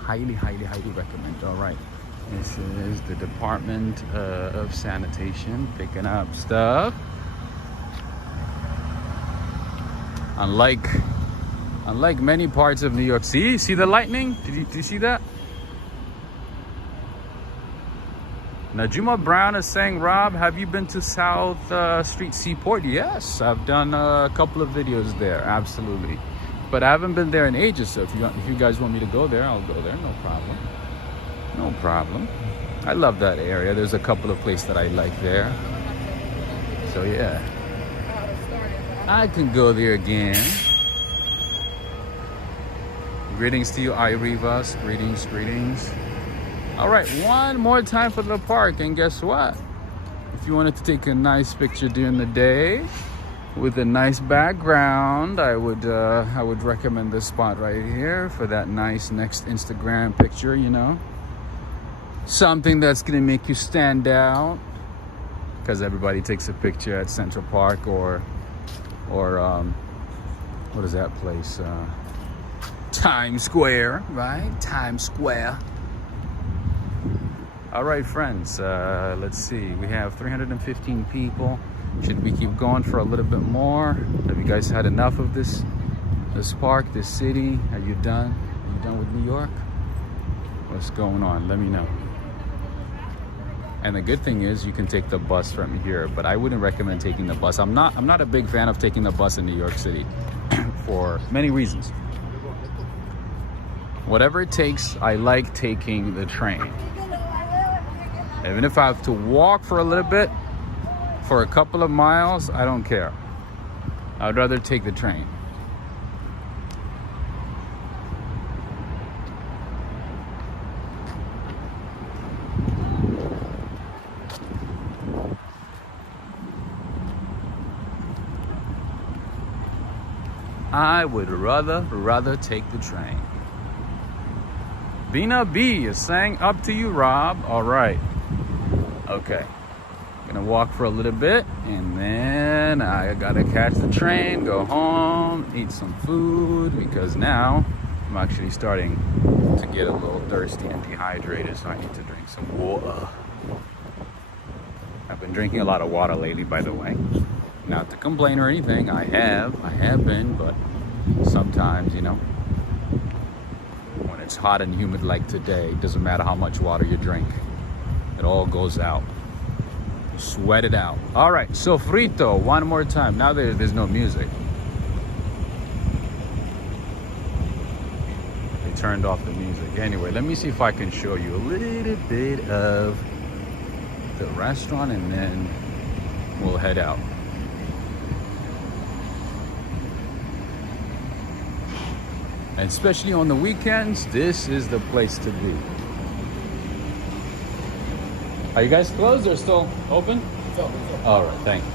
highly recommend. All right, this is the Department of Sanitation picking up stuff. Unlike many parts of New York. See the lightning? Did you see that? Najuma Brown is saying, Rob, have you been to South Street Seaport? Yes, I've done a couple of videos there, absolutely. But I haven't been there in ages, so if you guys want me to go there, I'll go there, no problem. No problem. I love that area. There's a couple of places that I like there. So yeah, I can go there again. Greetings to you, Irivas. Greetings. All right, one more time for the park, and guess what? If you wanted to take a nice picture during the day with a nice background, I would recommend this spot right here for that nice next Instagram picture. You know, something that's gonna make you stand out, because everybody takes a picture at Central Park or what is that place? Times Square, right? Times Square. All right, friends, let's see. We have 315 people. Should we keep going for a little bit more? Have you guys had enough of this park, this city? Are you done? Are you done with New York? What's going on? Let me know. And the good thing is you can take the bus from here, but I wouldn't recommend taking the bus. I'm not a big fan of taking the bus in New York City for many reasons. Whatever it takes, I like taking the train. Even if I have to walk for a little bit, for a couple of miles, I don't care. I'd rather take the train. I would rather take the train. Bina B is saying up to you, Rob. All right. Okay. Gonna walk for a little bit and then I gotta catch the train, go home, eat some food, because now I'm actually starting to get a little thirsty and dehydrated, so I need to drink some water. I've been drinking a lot of water lately, by the way. Not to complain or anything, I have been, but sometimes, you know, when it's hot and humid like today, it doesn't matter how much water you drink. It all goes out. Sweat it out. All right, sofrito, one more time. Now there's no music. They turned off the music. Anyway, let me see if I can show you a little bit of the restaurant and then we'll head out. And especially on the weekends, this is the place to be. Are you guys closed or still open? It's open. All right, thank you.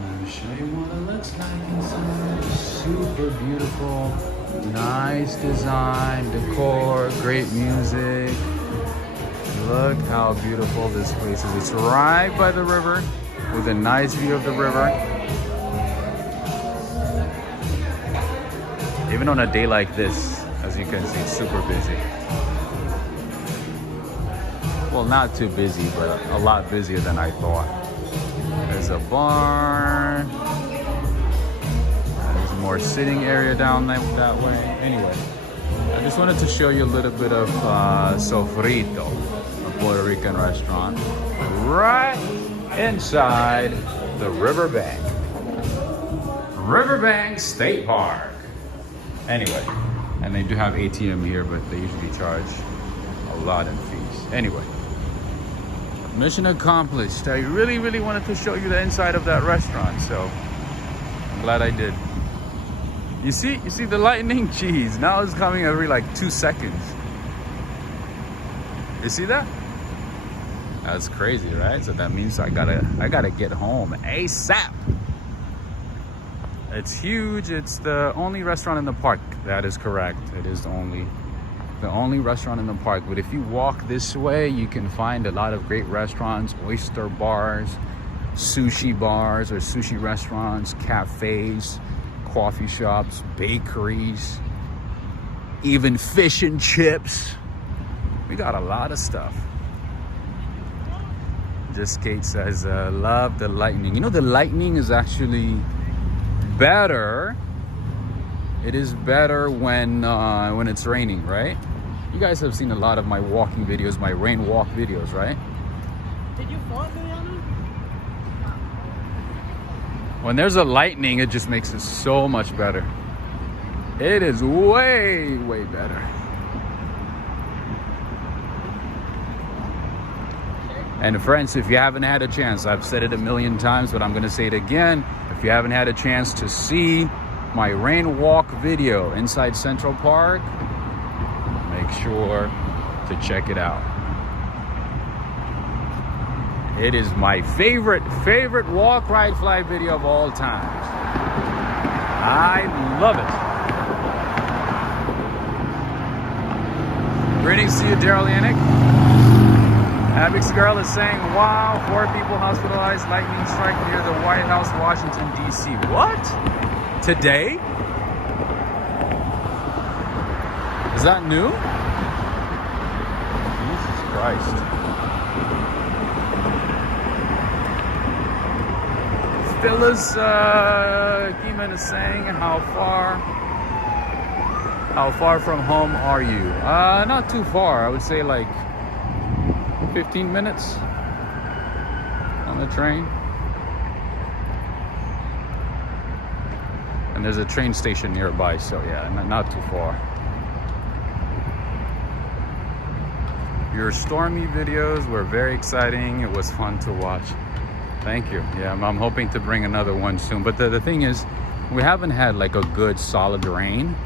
Let me show you what it looks like inside. Super beautiful, nice design, decor, great music. Look how beautiful this place is. It's right by the river with a nice view of the river. Even on a day like this, as you can see, it's super busy. Well, not too busy, but a lot busier than I thought. There's a bar. There's more sitting area down that way. Anyway, I just wanted to show you a little bit of Sofrito, a Puerto Rican restaurant, right inside the Riverbank. Riverbank State Park. Anyway, and they do have ATM here, but they usually charge a lot in fees. Anyway, mission accomplished. I really wanted to show you the inside of that restaurant, so I'm glad I did. You see the lightning? Jeez, now it's coming every like 2 seconds. You see that? That's crazy, right? So that means I gotta get home ASAP. It's huge. It's the only restaurant in the park. That is correct. It is the only restaurant in the park. But if you walk this way, you can find a lot of great restaurants, oyster bars, sushi bars or sushi restaurants, cafes, coffee shops, bakeries, even fish and chips. We got a lot of stuff. Just Kate says, love the lightning. You know, the lightning is actually better. It is better when it's raining, right? You guys have seen a lot of my walking videos, my rain walk videos, right? Did you fall, Juliana? When there's a lightning, it just makes it so much better. It is way better. And friends, if you haven't had a chance, I've said it a million times, but I'm gonna say it again. If you haven't had a chance to see my rain walk video inside Central Park, make sure to check it out. It is my favorite walk, ride, fly video of all time. I love it. Greetings to you, Daryl Yannick. Abby's girl is saying, wow, 4 people hospitalized, lightning strike near the White House, Washington, D.C. What? Today? Is that new? Jesus Christ. Phyllis Keeman is saying, how far from home are you? Not too far. I would say like 15 minutes on the train. And there's a train station nearby, so yeah, not too far. Your stormy videos were very exciting. It was fun to watch. Thank you. Yeah, I'm hoping to bring another one soon. But the thing is, we haven't had like a good solid rain.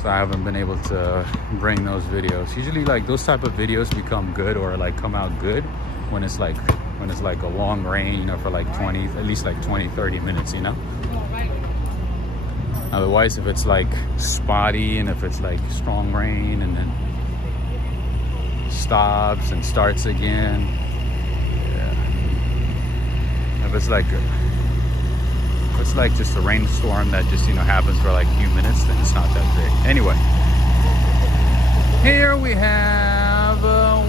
So I haven't been able to bring those videos. Usually like those type of videos become good or like come out good when it's like a long rain, you know, for like at least like 20-30 minutes, you know. Otherwise, if it's like spotty and if it's like strong rain and then stops and starts again, yeah. If it's like just a rainstorm that just, you know, happens for like a few minutes, then it's not that big. Anyway, here we have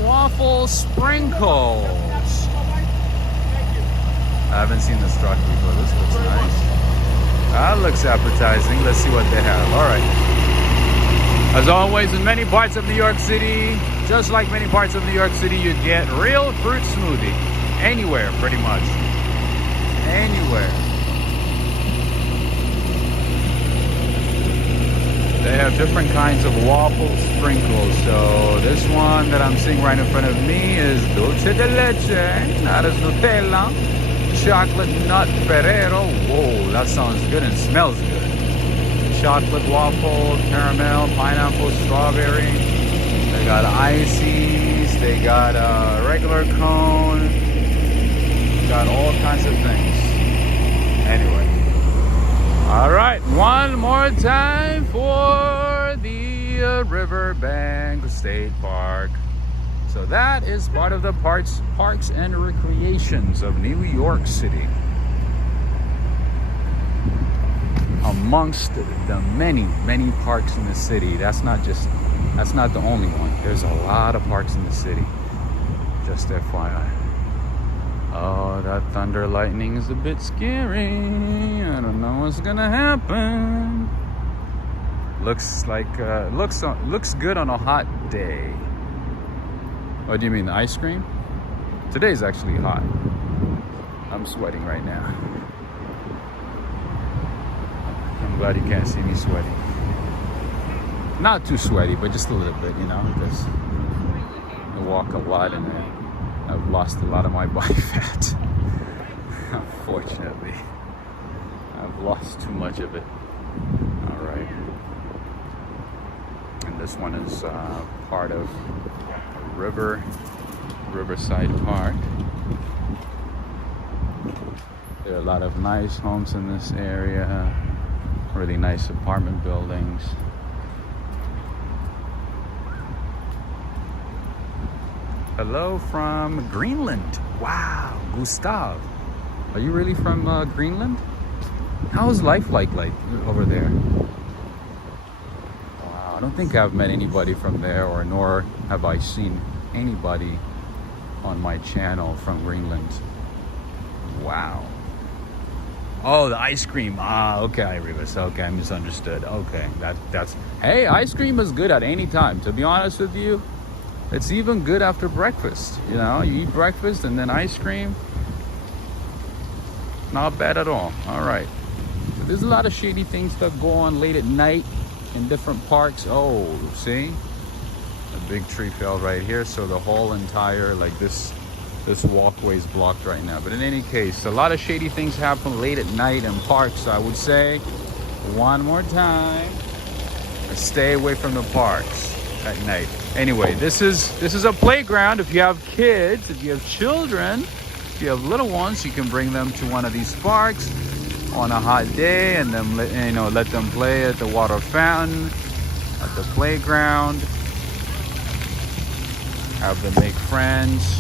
waffle sprinkles. I haven't seen this truck before. This looks nice. That looks appetizing. Let's see what they have. All right. As always, in many parts of New York City, just like many parts of New York City, you get real fruit smoothie. Anywhere, pretty much. Anywhere. They have different kinds of waffle sprinkles. So this one that I'm seeing right in front of me is dulce de leche, that is Nutella. Chocolate nut Ferrero. Whoa, that sounds good and smells good. Chocolate waffle, caramel, pineapple, strawberry. They got ices. They got a regular cone. Got all kinds of things. Anyway. All right, one more time for the Riverbank State Park. So that is part of the parks and recreations of New York City. Amongst the many parks in the city, that's not the only one. There's a lot of parks in the city. Just FYI. Oh, that thunder lightning is a bit scary. I don't know what's gonna happen. Looks good on a hot day. What do you mean, the ice cream? Today's actually hot. I'm sweating right now. I'm glad you can't see me sweating. Not too sweaty, but just a little bit, you know, because I walk a lot and I've lost a lot of my body fat. Unfortunately. I've lost too much of it. All right. And this one is part of Riverside Park. There are a lot of nice homes in this area, really nice apartment buildings. Hello from Greenland. Wow, Gustav. Are you really from Greenland? How's life like over there? I don't think I've met anybody from there, or nor have I seen anybody on my channel from Greenland. Wow. Oh, the ice cream. Ah, okay, Rivas. Okay, I misunderstood. Okay, that's. Hey, ice cream is good at any time. To be honest with you, it's even good after breakfast. You know, you eat breakfast and then ice cream. Not bad at all. All right. So there's a lot of shady things that go on late at night in different parks. Oh, see, a big tree fell right here, so the whole entire this walkway is blocked right now. But in any case, a lot of shady things happen late at night in parks. So I would say one more time, stay away from the parks at night. Anyway, this is a playground. If you have kids, if you have children, if you have little ones, you can bring them to one of these parks on a hot day and then let them play at the water fountain, at the playground, have them make friends,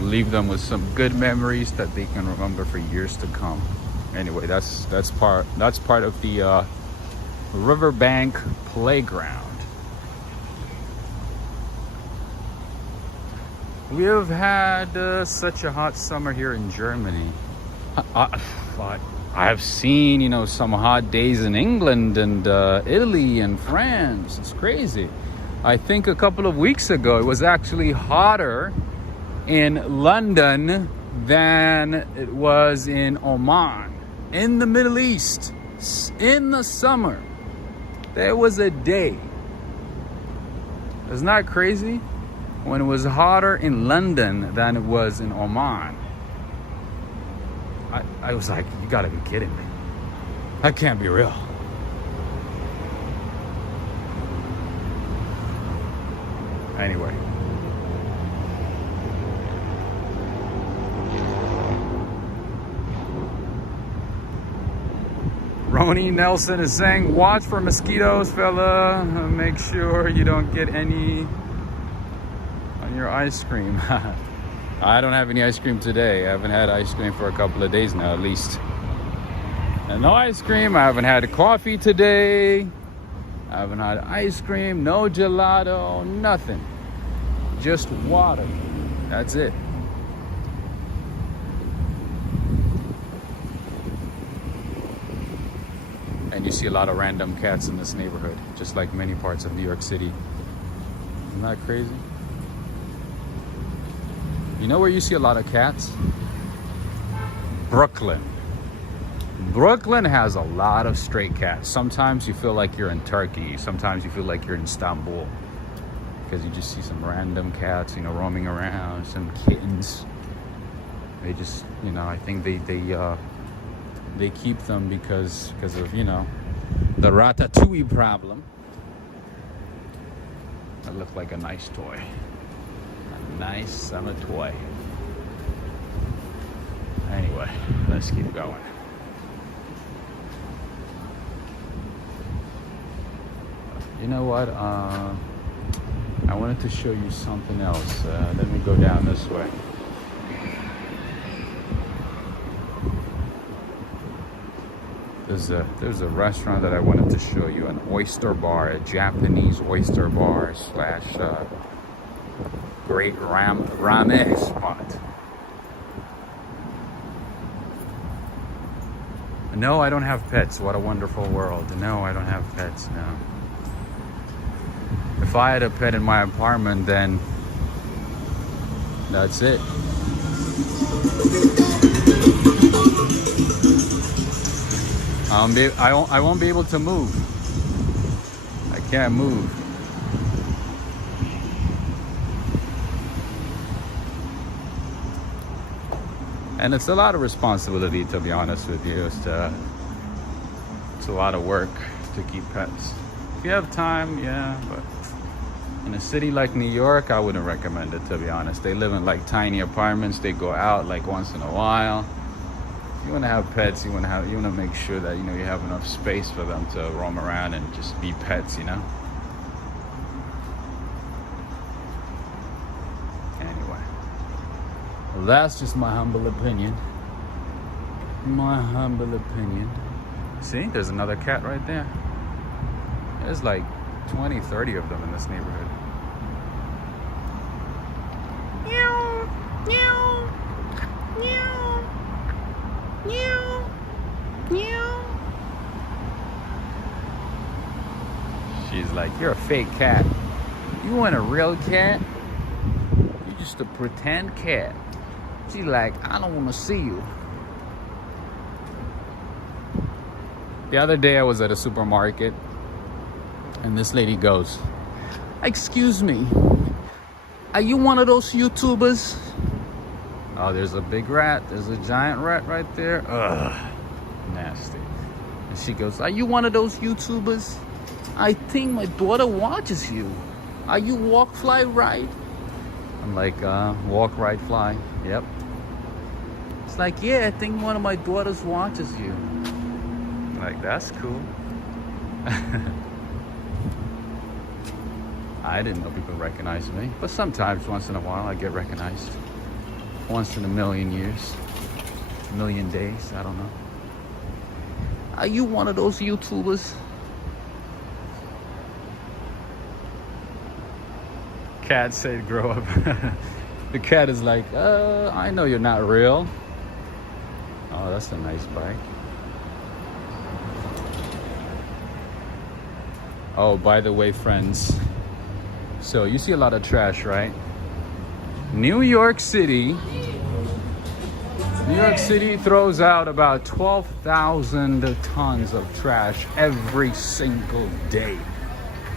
leave them with some good memories that they can remember for years to come. Anyway, that's part of the Riverbank Playground. We have had such a hot summer here in Germany. I have seen, you know, some hot days in England and Italy and France. It's crazy. I think a couple of weeks ago it was actually hotter in London than it was in Oman, in the Middle East, in the summer. There was a day. Isn't that crazy? When it was hotter in London than it was in Oman. I was like, you gotta be kidding me. That can't be real. Anyway. Roni Nelson is saying, watch for mosquitoes, fella. Make sure you don't get any on your ice cream. I don't have any ice cream today. I haven't had ice cream for a couple of days now, at least. And no ice cream. I haven't had coffee today. I haven't had ice cream, no gelato, nothing. Just water. That's it. And you see a lot of random cats in this neighborhood, just like many parts of New York City. Isn't that crazy? You know where you see a lot of cats? Brooklyn. Brooklyn has a lot of stray cats. Sometimes you feel like you're in Turkey. Sometimes you feel like you're in Istanbul. Because you just see some random cats, you know, roaming around, some kittens. They just, you know, I think they keep them because of, you know, the ratatouille problem. That looked like a nice toy. Nice summer toy. Anyway, let's keep going. You know what? I wanted to show you something else. Let me go down this way. There's a restaurant that I wanted to show you, an oyster bar, a Japanese oyster bar slash great ramen spot. No, I don't have pets. What a wonderful world. No, I don't have pets. No. If I had a pet in my apartment, then that's it. I won't be able to move. I can't move. And it's a lot of responsibility, to be honest with you. It's a lot of work to keep pets. If you have time, yeah, but in a city like New York, I wouldn't recommend it, to be honest. They live in like tiny apartments. They go out like once in a while. You want to have pets, you want to make sure that, you know, you have enough space for them to roam around and just be pets, you know. Anyway, well, that's just my humble opinion. My humble opinion. See, there's another cat right there. There's like 20, 30 of them in this neighborhood. Meow, meow, meow, meow, meow. She's like, you're a fake cat. You want a real cat? You're just a pretend cat. She's like, I don't want to see you. The other day I was at a supermarket and this lady goes, excuse me, are you one of those YouTubers? Oh, there's a big rat. There's a giant rat right there. Ugh, nasty. And she goes, are you one of those YouTubers? I think my daughter watches you. Are you walk, fly, ride? I'm like, walk, ride, fly. Yep. It's like, yeah, I think one of my daughters watches you. I'm like, that's cool. I didn't know people recognize me, but sometimes, once in a while, I get recognized. Once in a million years, a million days, I don't know. Are you one of those YouTubers? cat said grow up. The cat is like, I know you're not real. Oh, that's a nice bike. Oh, by the way, friends, so you see a lot of trash, right? New York City throws out about 12,000 tons of trash every single day.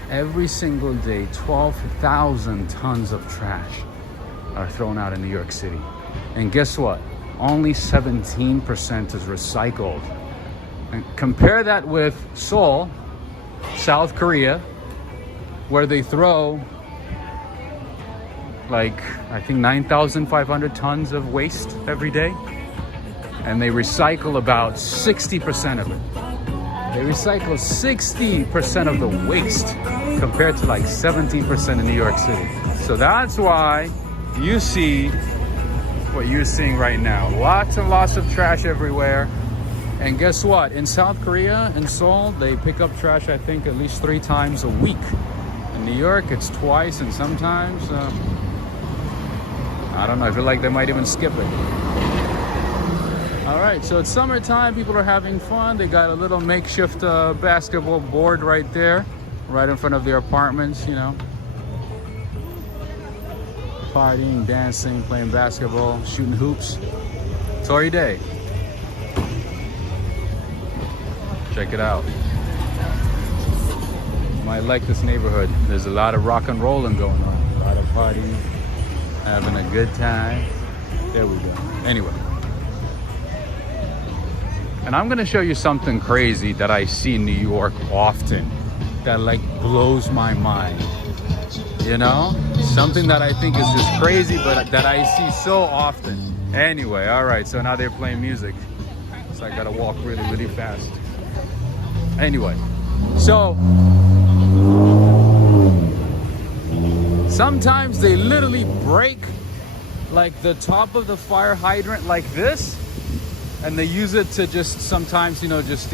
Every single day, 12,000 tons of trash are thrown out in New York City. And guess what? Only 17% is recycled. And compare that with Seoul, South Korea, where they throw like, I think 9,500 tons of waste every day. And they recycle about 60% of it. They recycle 60% of the waste compared to like 17% in New York City. So that's why you see what you're seeing right now. Lots and lots of trash everywhere. And guess what? In South Korea, in Seoul, they pick up trash, I think, at least 3 times a week. In New York, it's twice, and sometimes, I don't know, I feel like they might even skip it. All right, so it's summertime, people are having fun. They got a little makeshift basketball board right there, right in front of their apartments, you know. Partying, dancing, playing basketball, shooting hoops. Tory Day. Check it out. You might like this neighborhood. There's a lot of rock and rolling going on. A lot of partying, having a good time. There we go. Anyway. And I'm gonna show you something crazy that I see in New York often that like blows my mind. You know? Something that I think is just crazy, but that I see so often. Anyway, all right, so now they're playing music. So I gotta walk really, really fast. Anyway, so sometimes they literally break like the top of the fire hydrant like this, and they use it to just sometimes, just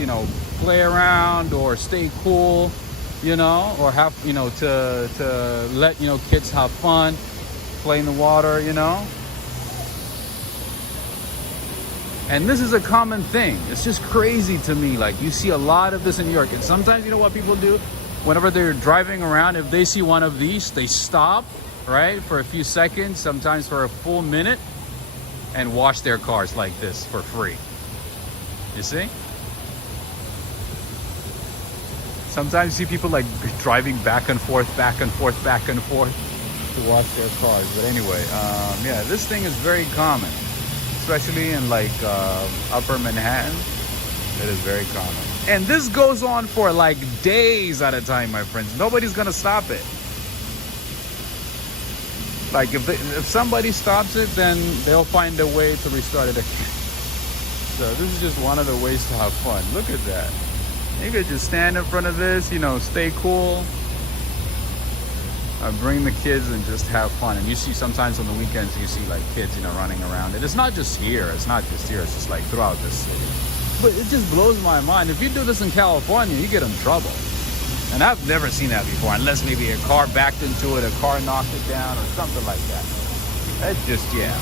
play around or stay cool, or have, to let, kids have fun, play in the water, And this is a common thing. It's just crazy to me. Like, you see a lot of this in New York. And sometimes, you know what people do? Whenever they're driving around, if they see one of these, they stop, right, for a few seconds, sometimes for a full minute, and wash their cars like this for free. You see? Sometimes you see people like driving back and forth to wash their cars. But anyway, yeah, this thing is very common, especially in like upper Manhattan. It is very common. And this goes on for like days at a time, my friends. Nobody's gonna stop it. Like if somebody stops it, then they'll find a way to restart it again. So this is just one of the ways to have fun. Look at that. You could just stand in front of this, stay cool. Bring the kids and just have fun. And you see sometimes on the weekends, you see like kids, running around. And it's not just here. It's just like throughout the city. But it just blows my mind. If you do this in California, you get in trouble. And I've never seen that before, unless maybe a car backed into it, a car knocked it down, or something like that. That's just, yeah.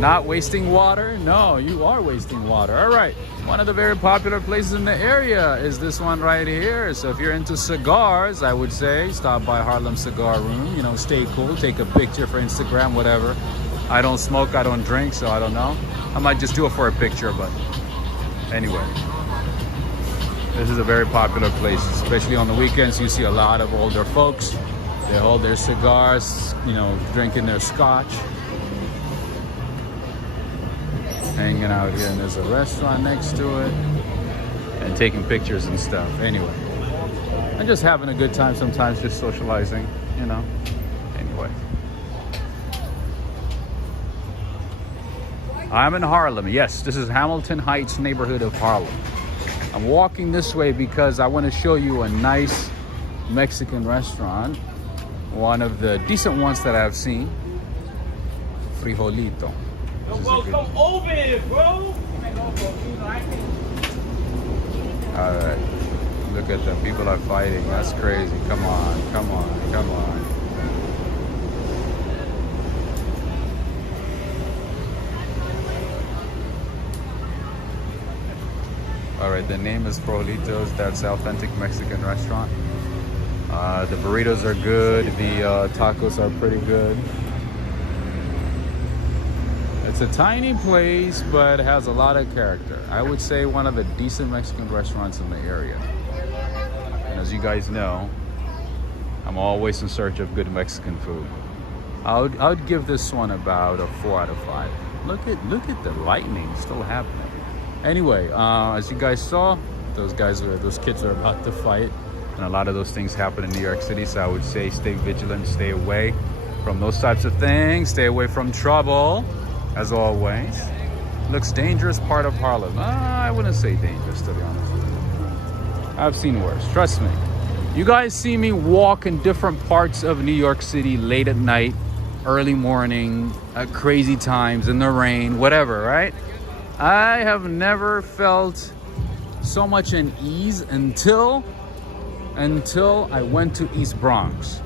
Not wasting water? No, you are wasting water. All right. One of the very popular places in the area is this one right here. So if you're into cigars, I would say stop by Harlem Cigar Room. Stay cool, take a picture for Instagram, whatever. I don't smoke, I don't drink, so I don't know. I might just do it for a picture, but anyway. This is a very popular place, especially on the weekends. You see a lot of older folks. They hold their cigars, drinking their scotch. Hanging out here, and there's a restaurant next to it, and taking pictures and stuff. Anyway, and just having a good time sometimes, just socializing, Anyway, I'm in Harlem. Yes, this is Hamilton Heights neighborhood of Harlem. I'm walking this way because I want to show you a nice Mexican restaurant, one of the decent ones that I've seen. Frijolito. Come over here, bro. All right, Look at them. People are fighting. That's crazy. Come on. Come on. Come on. All right, the name is Frolitos. That's authentic Mexican restaurant. The burritos are good. The tacos are pretty good. It's a tiny place, but it has a lot of character. I would say one of the decent Mexican restaurants in the area. And as you guys know, I'm always in search of good Mexican food. I would give this one about a 4 out of 5. Look at the lightning still happening. Anyway, as you guys saw, those kids are about to fight, and a lot of those things happen in New York City. So I would say stay vigilant, stay away from those types of things, stay away from trouble, as always. Looks dangerous, part of Harlem. I wouldn't say dangerous, to be honest with you. I've seen worse, trust me. You guys see me walk in different parts of New York City late at night, early morning, at crazy times, in the rain, whatever, right? I have never felt so much in ease until I went to East Bronx.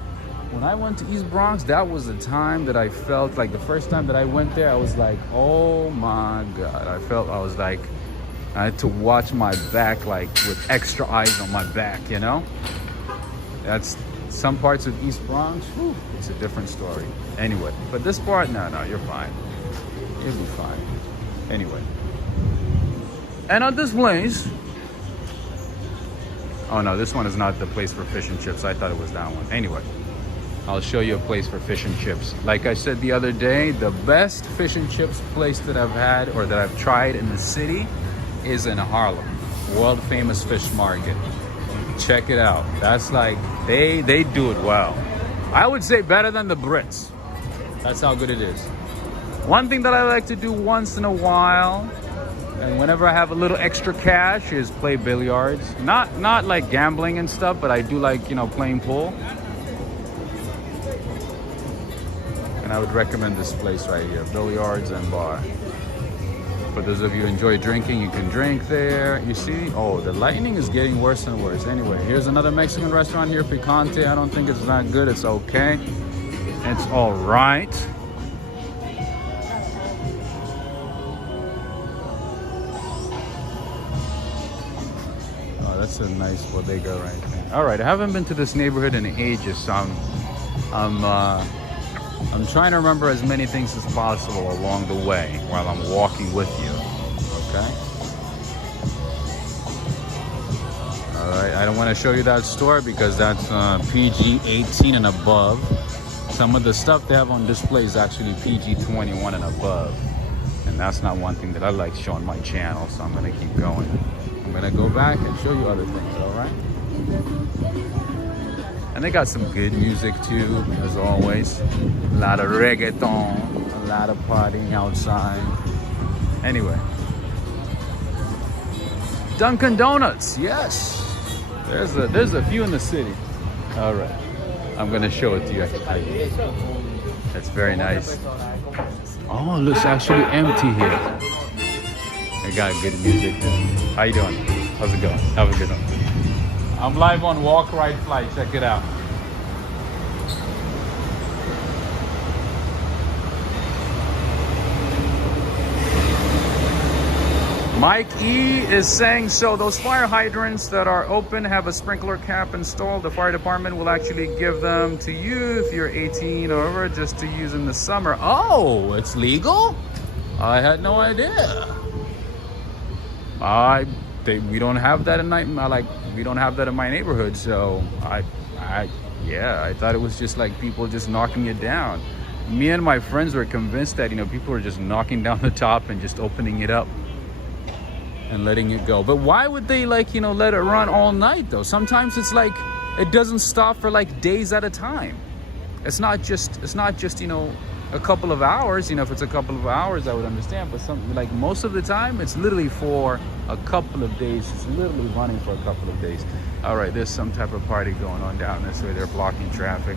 When I went to East Bronx, that was the time that I felt like the first time that I went there, I was like, oh my God. I had to watch my back like with extra eyes on my back, you know? That's some parts of East Bronx, whew, it's a different story. Anyway, but this part, no, you're fine. You'll be fine. Anyway. And at this place, oh no, this one is not the place for fish and chips. I thought it was that one. Anyway, I'll show you a place for fish and chips. Like I said the other day, the best fish and chips place that I've had or that I've tried in the city is in Harlem. World famous fish market. Check it out. That's like, they do it well. I would say better than the Brits. That's how good it is. One thing that I like to do once in a while, and whenever I have a little extra cash, is play billiards. Not like gambling and stuff, but I do like, you know, playing pool. And I would recommend this place right here, billiards and bar. For those of you who enjoy drinking, you can drink there. You see, oh, the lightning is getting worse and worse. Anyway, here's another Mexican restaurant here, Picante. I don't think it's that good. It's okay. It's all right. That's a nice bodega right there. All right, I haven't been to this neighborhood in ages, so I'm trying to remember as many things as possible along the way while I'm walking with you. Okay. All right, I don't want to show you that store because that's PG-18 and above. Some of the stuff they have on display is actually PG-21 and above, and that's not one thing that I like showing my channel. So I'm gonna keep going. I'm gonna go back and show you other things, all right? And they got some good music too, as always. A lot of reggaeton, a lot of partying outside. Anyway. Dunkin' Donuts, yes. There's a few in the city. All right, I'm gonna show it to you. It's very nice. Oh, it looks actually empty here. I got good music. How you doing? How's it going? Have a good one. I'm live on Walk Ride Fly. Check it out. Mike E is saying, so those fire hydrants that are open have a sprinkler cap installed. The fire department will actually give them to you if you're 18 or over, just to use in the summer. Oh, it's legal? I had no idea. We don't have that in we don't have that in my neighborhood. So I thought it was just like people just knocking it down. Me and my friends were convinced that, you know, people are just knocking down the top and just opening it up and letting it go. But why would they, like, you know, let it run all night though? Sometimes it's like it doesn't stop for like days at a time. It's not just, you know, a couple of hours. You know, if it's a couple of hours, I would understand, but something like most of the time it's literally for a couple of days. It's literally running for a couple of days. All right, there's some type of party going on down this way. They're blocking traffic.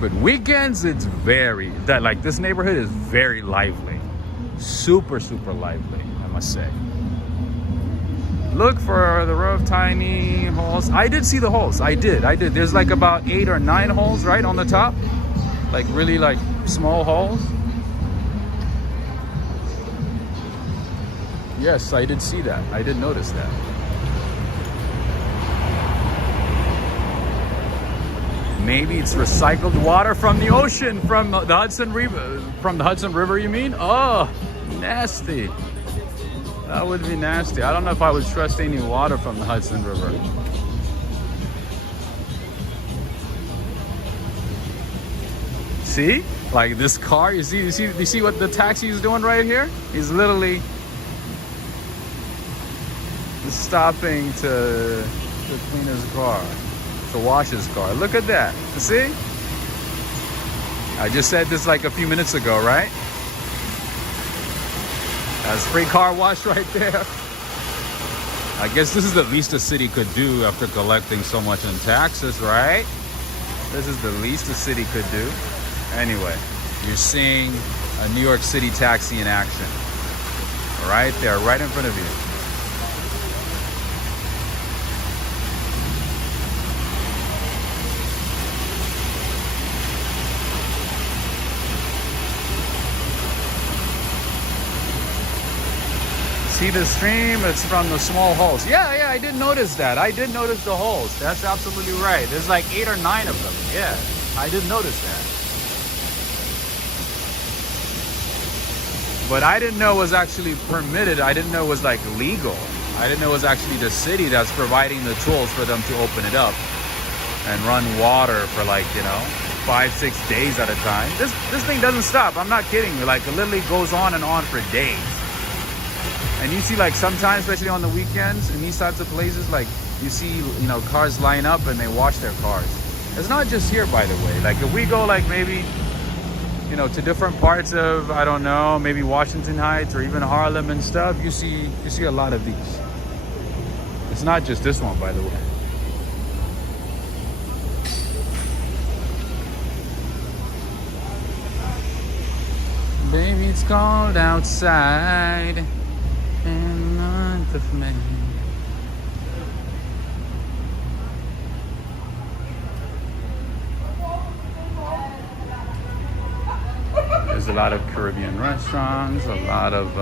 But weekends, it's this neighborhood is very lively. Super lively, I must say. Look for the row of tiny holes. I did see the holes. I did. There's like about 8 or 9 holes right on the top. Like really like small holes. Yes, I did see that. I did notice that. Maybe it's recycled water from the ocean, from the Hudson River. From the Hudson River, you mean? Oh, nasty. That would be nasty. I don't know if I would trust any water from the Hudson River. See? Like this car, you see what the taxi is doing right here? He's literally stopping to clean his car, to wash his car. Look at that. See? I just said this like a few minutes ago, right? That's free car wash right there. I guess this is the least a city could do after collecting so much in taxes, right? This is the least a city could do. Anyway, you're seeing a New York City taxi in action. Right there, right in front of you. See the stream? It's from the small holes. Yeah, I did notice that. I did notice the holes. That's absolutely right. There's like 8 or 9 of them. Yeah, I did notice that. But I didn't know it was actually permitted. I didn't know it was like legal. I didn't know it was actually the city that's providing the tools for them to open it up and run water for like, 5-6 days at a time. This thing doesn't stop. I'm not kidding you. Like it literally goes on and on for days. And you see like sometimes, especially on the weekends in these types of places, like you see, cars line up and they wash their cars. It's not just here, by the way. Like if we go like maybe, to different parts of, I don't know, maybe Washington Heights or even Harlem and stuff, you see a lot of these. It's not just this one, by the way. Baby, it's cold outside. In the month of May. There's a lot of Caribbean restaurants, a lot of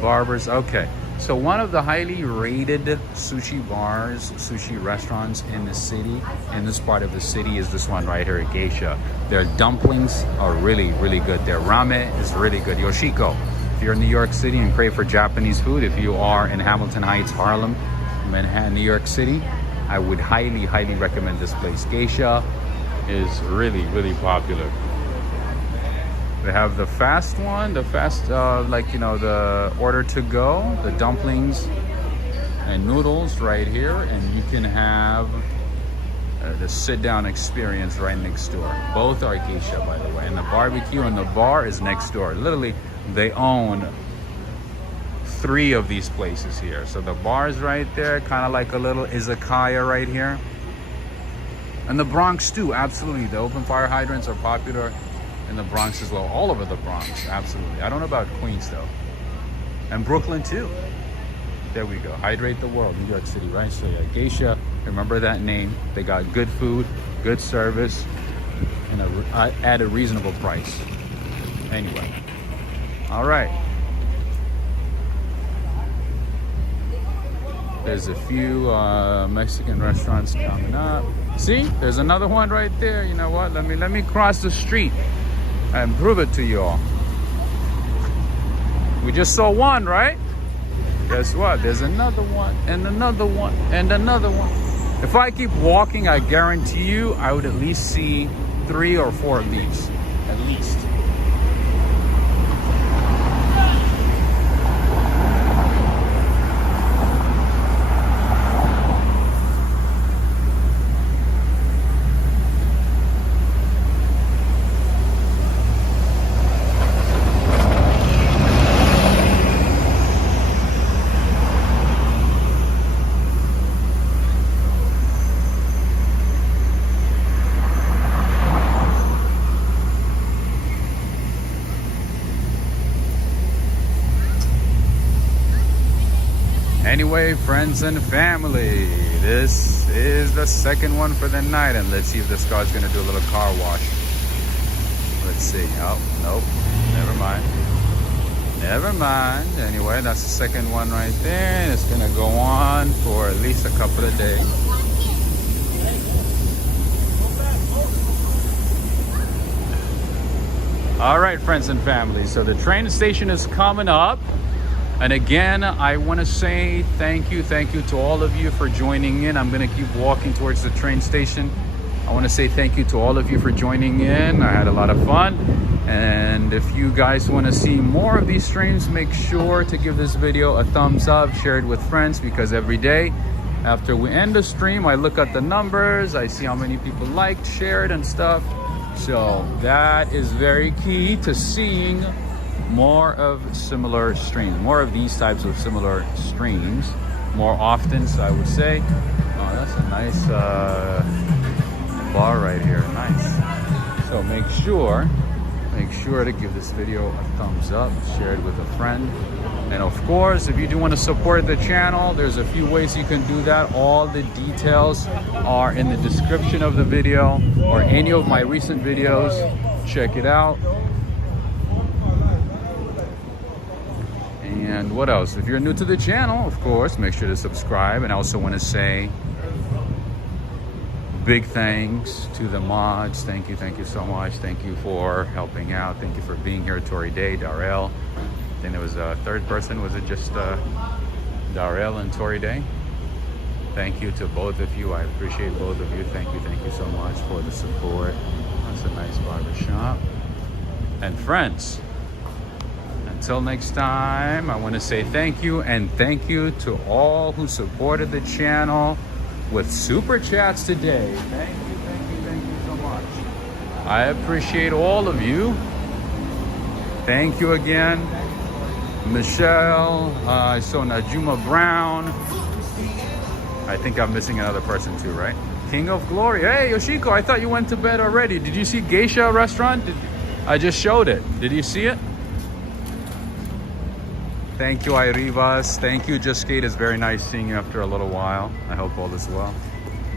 barbers. Okay, so one of the highly rated sushi bars, sushi restaurants in the city, in this part of the city, is this one right here, Geisha. Their dumplings are really, really good. Their ramen is really good. Yoshiko. If you're in New York City and crave for Japanese food, if you are in Hamilton Heights, Harlem, Manhattan, New York City, I would highly, highly recommend this place. Geisha is really, really popular. They have the fast one, the order to go, the dumplings and noodles right here, and you can have the sit-down experience right next door. Both are Geisha, by the way, and the barbecue and the bar is next door. Literally, they own 3 of these places here. So the bar is right there, kind of like a little izakaya right here. And the Bronx too, absolutely. The open fire hydrants are popular in the Bronx as well. All over the Bronx, absolutely. I don't know about Queens though. And Brooklyn too. There we go. Hydrate the world, New York City, right? So yeah, Geisha, remember that name. They got good food, good service, and at a reasonable price. Anyway. All right. There's a few Mexican restaurants coming up. See, there's another one right there. You know what? Let me cross the street and prove it to you all. We just saw one, right? Guess what? There's another one, and another one, and another one. If I keep walking, I guarantee you, I would at least see 3 or 4 of these, at least. Anyway, friends and family, this is the second one for the night, and let's see if this car's gonna do a little car wash. Let's see. Oh, nope. Never mind. Never mind. Anyway, that's the second one right there, and it's gonna go on for at least a couple of days. All right, friends and family, so the train station is coming up. And again, I want to say thank you to all of you for joining in. I'm going to keep walking towards the train station. I want to say thank you to all of you for joining in. I had a lot of fun. And if you guys want to see more of these streams, make sure to give this video a thumbs up, share it with friends, because every day after we end the stream, I look at the numbers, I see how many people liked, shared and stuff. So that is very key to seeing more of similar streams, more of these types of similar streams more often. So I would say, oh, that's a nice bar right here. Nice. So make sure to give this video a thumbs up, share it with a friend, and of course, if you do want to support the channel, there's a few ways you can do that. All the details are in the description of the video or any of my recent videos. Check it out. And what else? If you're new to the channel, of course, make sure to subscribe. And I also want to say big thanks to the mods. Thank you so much. Thank you for helping out. Thank you for being here. Tori Day, Darrell. Then there was a third person. Was it just Darrell and Tori Day? Thank you to both of you. I appreciate both of you. Thank you so much for the support. That's a nice barbershop. And friends, until next time, I want to say thank you, and thank you to all who supported the channel with super chats today. Thank you so much. I appreciate all of you. Thank you again. Michelle, I saw Najuma Brown. I think I'm missing another person too, right? King of Glory. Hey, Yoshiko, I thought you went to bed already. Did you see Geisha Restaurant? I just showed it. Did you see it? Thank you, Irivas. Thank you, Just Skate. It's very nice seeing you after a little while. I hope all is well.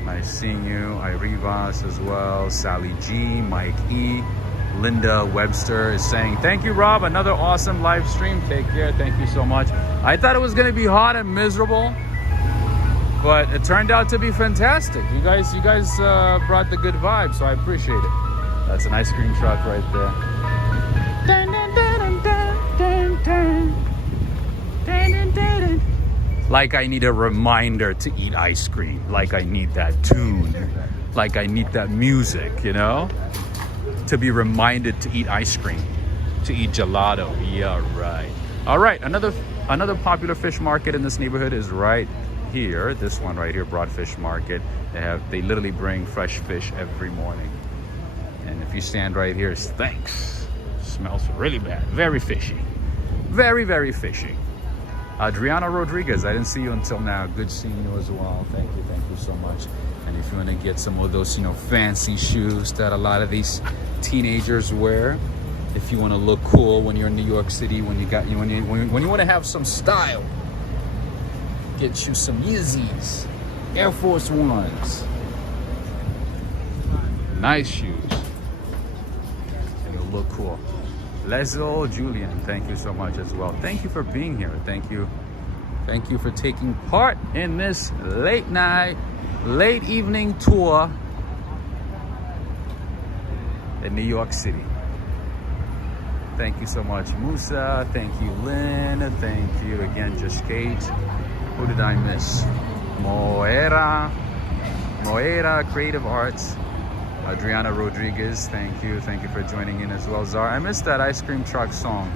Nice seeing you. Irivas as well. Sally G, Mike E, Linda Webster is saying, thank you, Rob. Another awesome live stream. Take care. Thank you so much. I thought it was going to be hot and miserable, but it turned out to be fantastic. You guys brought the good vibe, so I appreciate it. That's an ice cream truck right there. Dun, dun, dun, dun, dun, dun. Like I need a reminder to eat ice cream. Like I need that tune. Like I need that music, you know? To be reminded to eat ice cream. To eat gelato. Yeah, right. All right, another popular fish market in this neighborhood is right here. This one right here, Broadfish Market. They literally bring fresh fish every morning. And if you stand right here, it stinks. Smells really bad. Very fishy. Very, very fishy. Adriana Rodriguez, I didn't see you until now. Good seeing you as well. Thank you so much. And if you want to get some of those, fancy shoes that a lot of these teenagers wear, if you want to look cool when you're in New York City, when you want to have some style, get you some Yeezys, Air Force Ones, nice shoes, and you'll look cool. Leslie Julian, thank you so much as well. Thank you for being here. Thank you for taking part in this late evening tour in New York City. Thank you so much, Musa. Thank you, Lynn. Thank you again, Just Kate. Who did I miss? Moira Creative Arts. Adriana Rodriguez, thank you for joining in as well. Zara, I missed that ice cream truck song.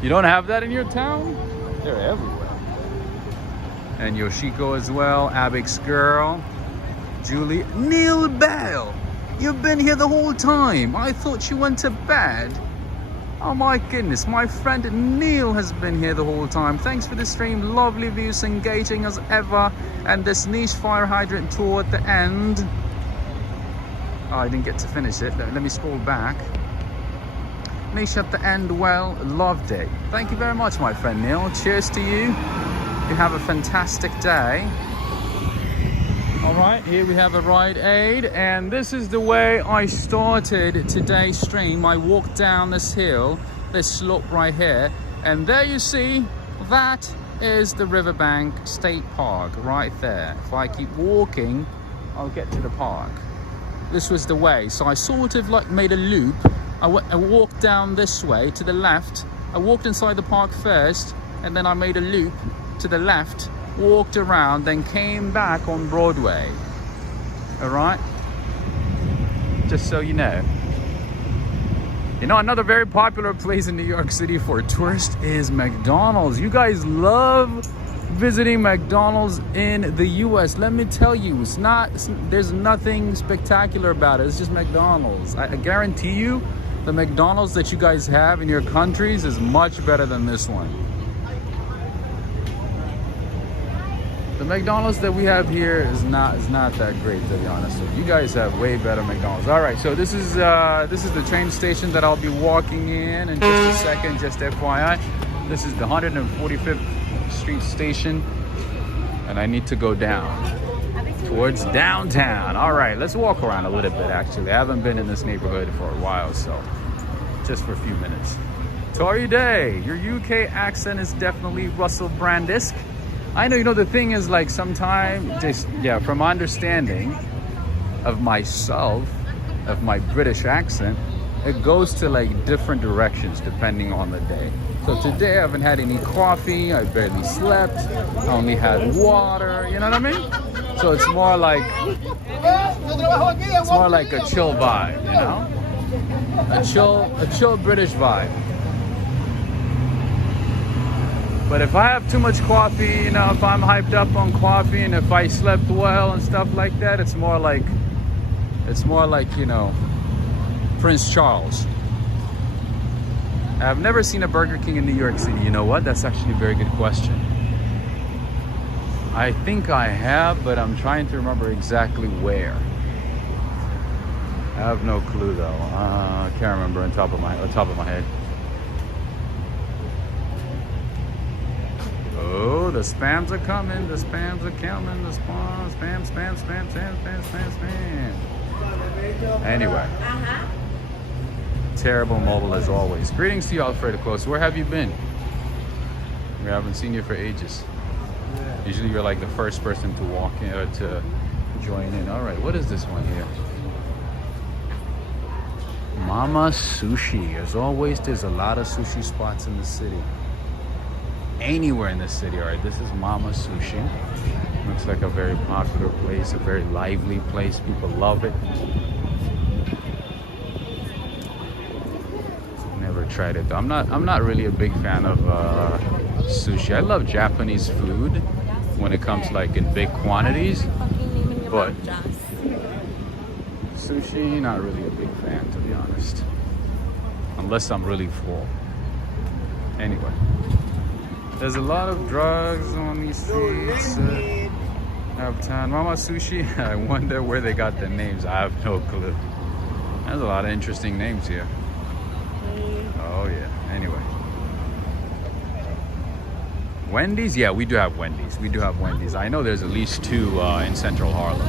You don't have that in your town? They're everywhere. And Yoshiko as well, Abix Girl, Julie, Neil Bell, you've been here the whole time. I thought you went to bed. Oh my goodness, my friend Neil has been here the whole time. Thanks for the stream, lovely views, engaging as ever, and this niche fire hydrant tour at the end. Oh, I didn't get to finish it. Let me scroll back. Niche at the end, well, loved it. Thank you very much, my friend Neil. Cheers to you. you have a fantastic day. All right, here we have a Rite Aid, and this is the way I started today's stream. I walked down this hill, this slope right here, and there you see, that is the Riverbank State Park right there. If I keep walking, I'll get to the park. This was the way, so I sort of like made a loop. I walked down this way to the left. I walked inside the park first, and then I made a loop to the left, walked around, then came back on Broadway. All right, just so you know. You know, another very popular place in New York City for tourists is McDonald's. You guys love visiting McDonald's in the US. Let me tell you, there's nothing spectacular about it. It's just McDonald's. I guarantee you the McDonald's that you guys have in your countries is much better than this one. The McDonald's that we have here is not that great, to be honest with you. You guys have way better McDonald's. All right, so this is the train station that I'll be walking in just a second, just FYI. This is the 145th Street station, and I need to go down towards downtown. All right, let's walk around a little bit, actually. I haven't been in this neighborhood for a while, so just for a few minutes. Tory Day, your UK accent is definitely Russell Brand-esque. I know, you know, the thing is, like, sometimes, just, yeah, from my understanding of myself, of my British accent, it goes to, like, different directions depending on the day. So today I haven't had any coffee, I barely slept, I only had water, you know what I mean? So it's more like a chill vibe, you know? A chill British vibe. But if I have too much coffee, you know, if I'm hyped up on coffee and if I slept well and stuff like that, it's more like, you know, Prince Charles. I've never seen a Burger King in New York City. You know what? That's actually a very good question. I think I have, but I'm trying to remember exactly where. I have no clue though. I can't remember on top of my head. Oh, the spams are coming, the spams are coming, the spam. Anyway. Terrible mobile as always. Greetings to you, Alfredo Close. Where have you been? We haven't seen you for ages. Usually you're like the first person to walk in or to join in. All right, what is this one here? Mama Sushi. As always, there's a lot of sushi spots in the city. Anywhere in the city. All right, this is Mama Sushi. Looks like a very popular place, a very lively place. People love it. Never tried it though. I'm not really a big fan of sushi. I love Japanese food when it comes like in big quantities, but sushi, not really a big fan, to be honest, unless I'm really full. Anyway, there's a lot of drugs on these streets. Uptown Mama Sushi. I wonder where they got the names. I have no clue. There's a lot of interesting names here. Oh yeah. Anyway, Wendy's. Yeah, we do have Wendy's. We do have Wendy's. I know there's at least two in Central Harlem.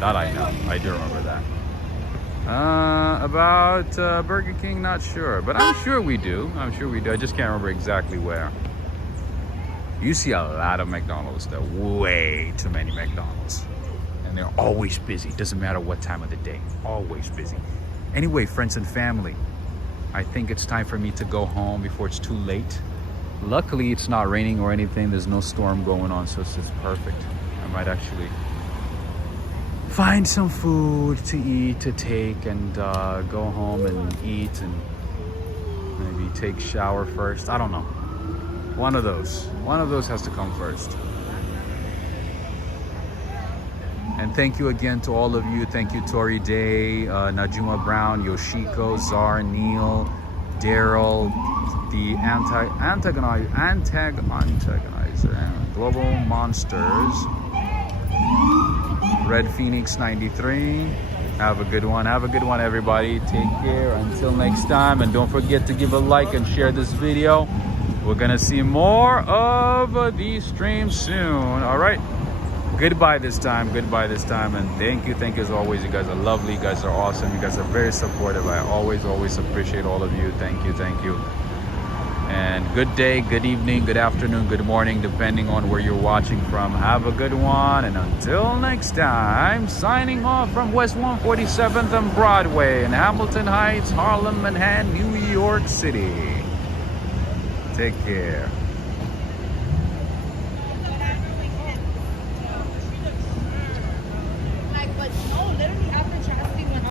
That I know. I do remember that. About Burger King, not sure, but I'm sure we do. I'm sure we do. I just can't remember exactly where. You see a lot of McDonald's though. Way too many McDonald's, and they're always busy. Doesn't matter what time of the day. Always busy. Anyway, friends and family, I think it's time for me to go home before it's too late. Luckily, it's not raining or anything. There's no storm going on, so it's just perfect. I might actually find some food to eat, to take, and go home and eat, and maybe take shower first. I don't know. One of those has to come first. And thank you again to all of you. Thank you, Tori Day, Najuma Brown, Yoshiko, Czar, Neil, Daryl, the antagonizer, Global Monsters, Red Phoenix 93. Have a good one. Have a good one, everybody. Take care. Until next time. And don't forget to give a like and share this video. We're gonna see more of these streams soon. All right. Goodbye this time. Goodbye this time. And thank you as always. You guys are lovely. You guys are awesome. You guys are very supportive. I always appreciate all of you. Thank you. And good day, good evening, good afternoon, good morning, depending on where you're watching from. Have a good one. And until next time, signing off from West 147th and Broadway in Hamilton Heights, Harlem, Manhattan, New York City. Take care.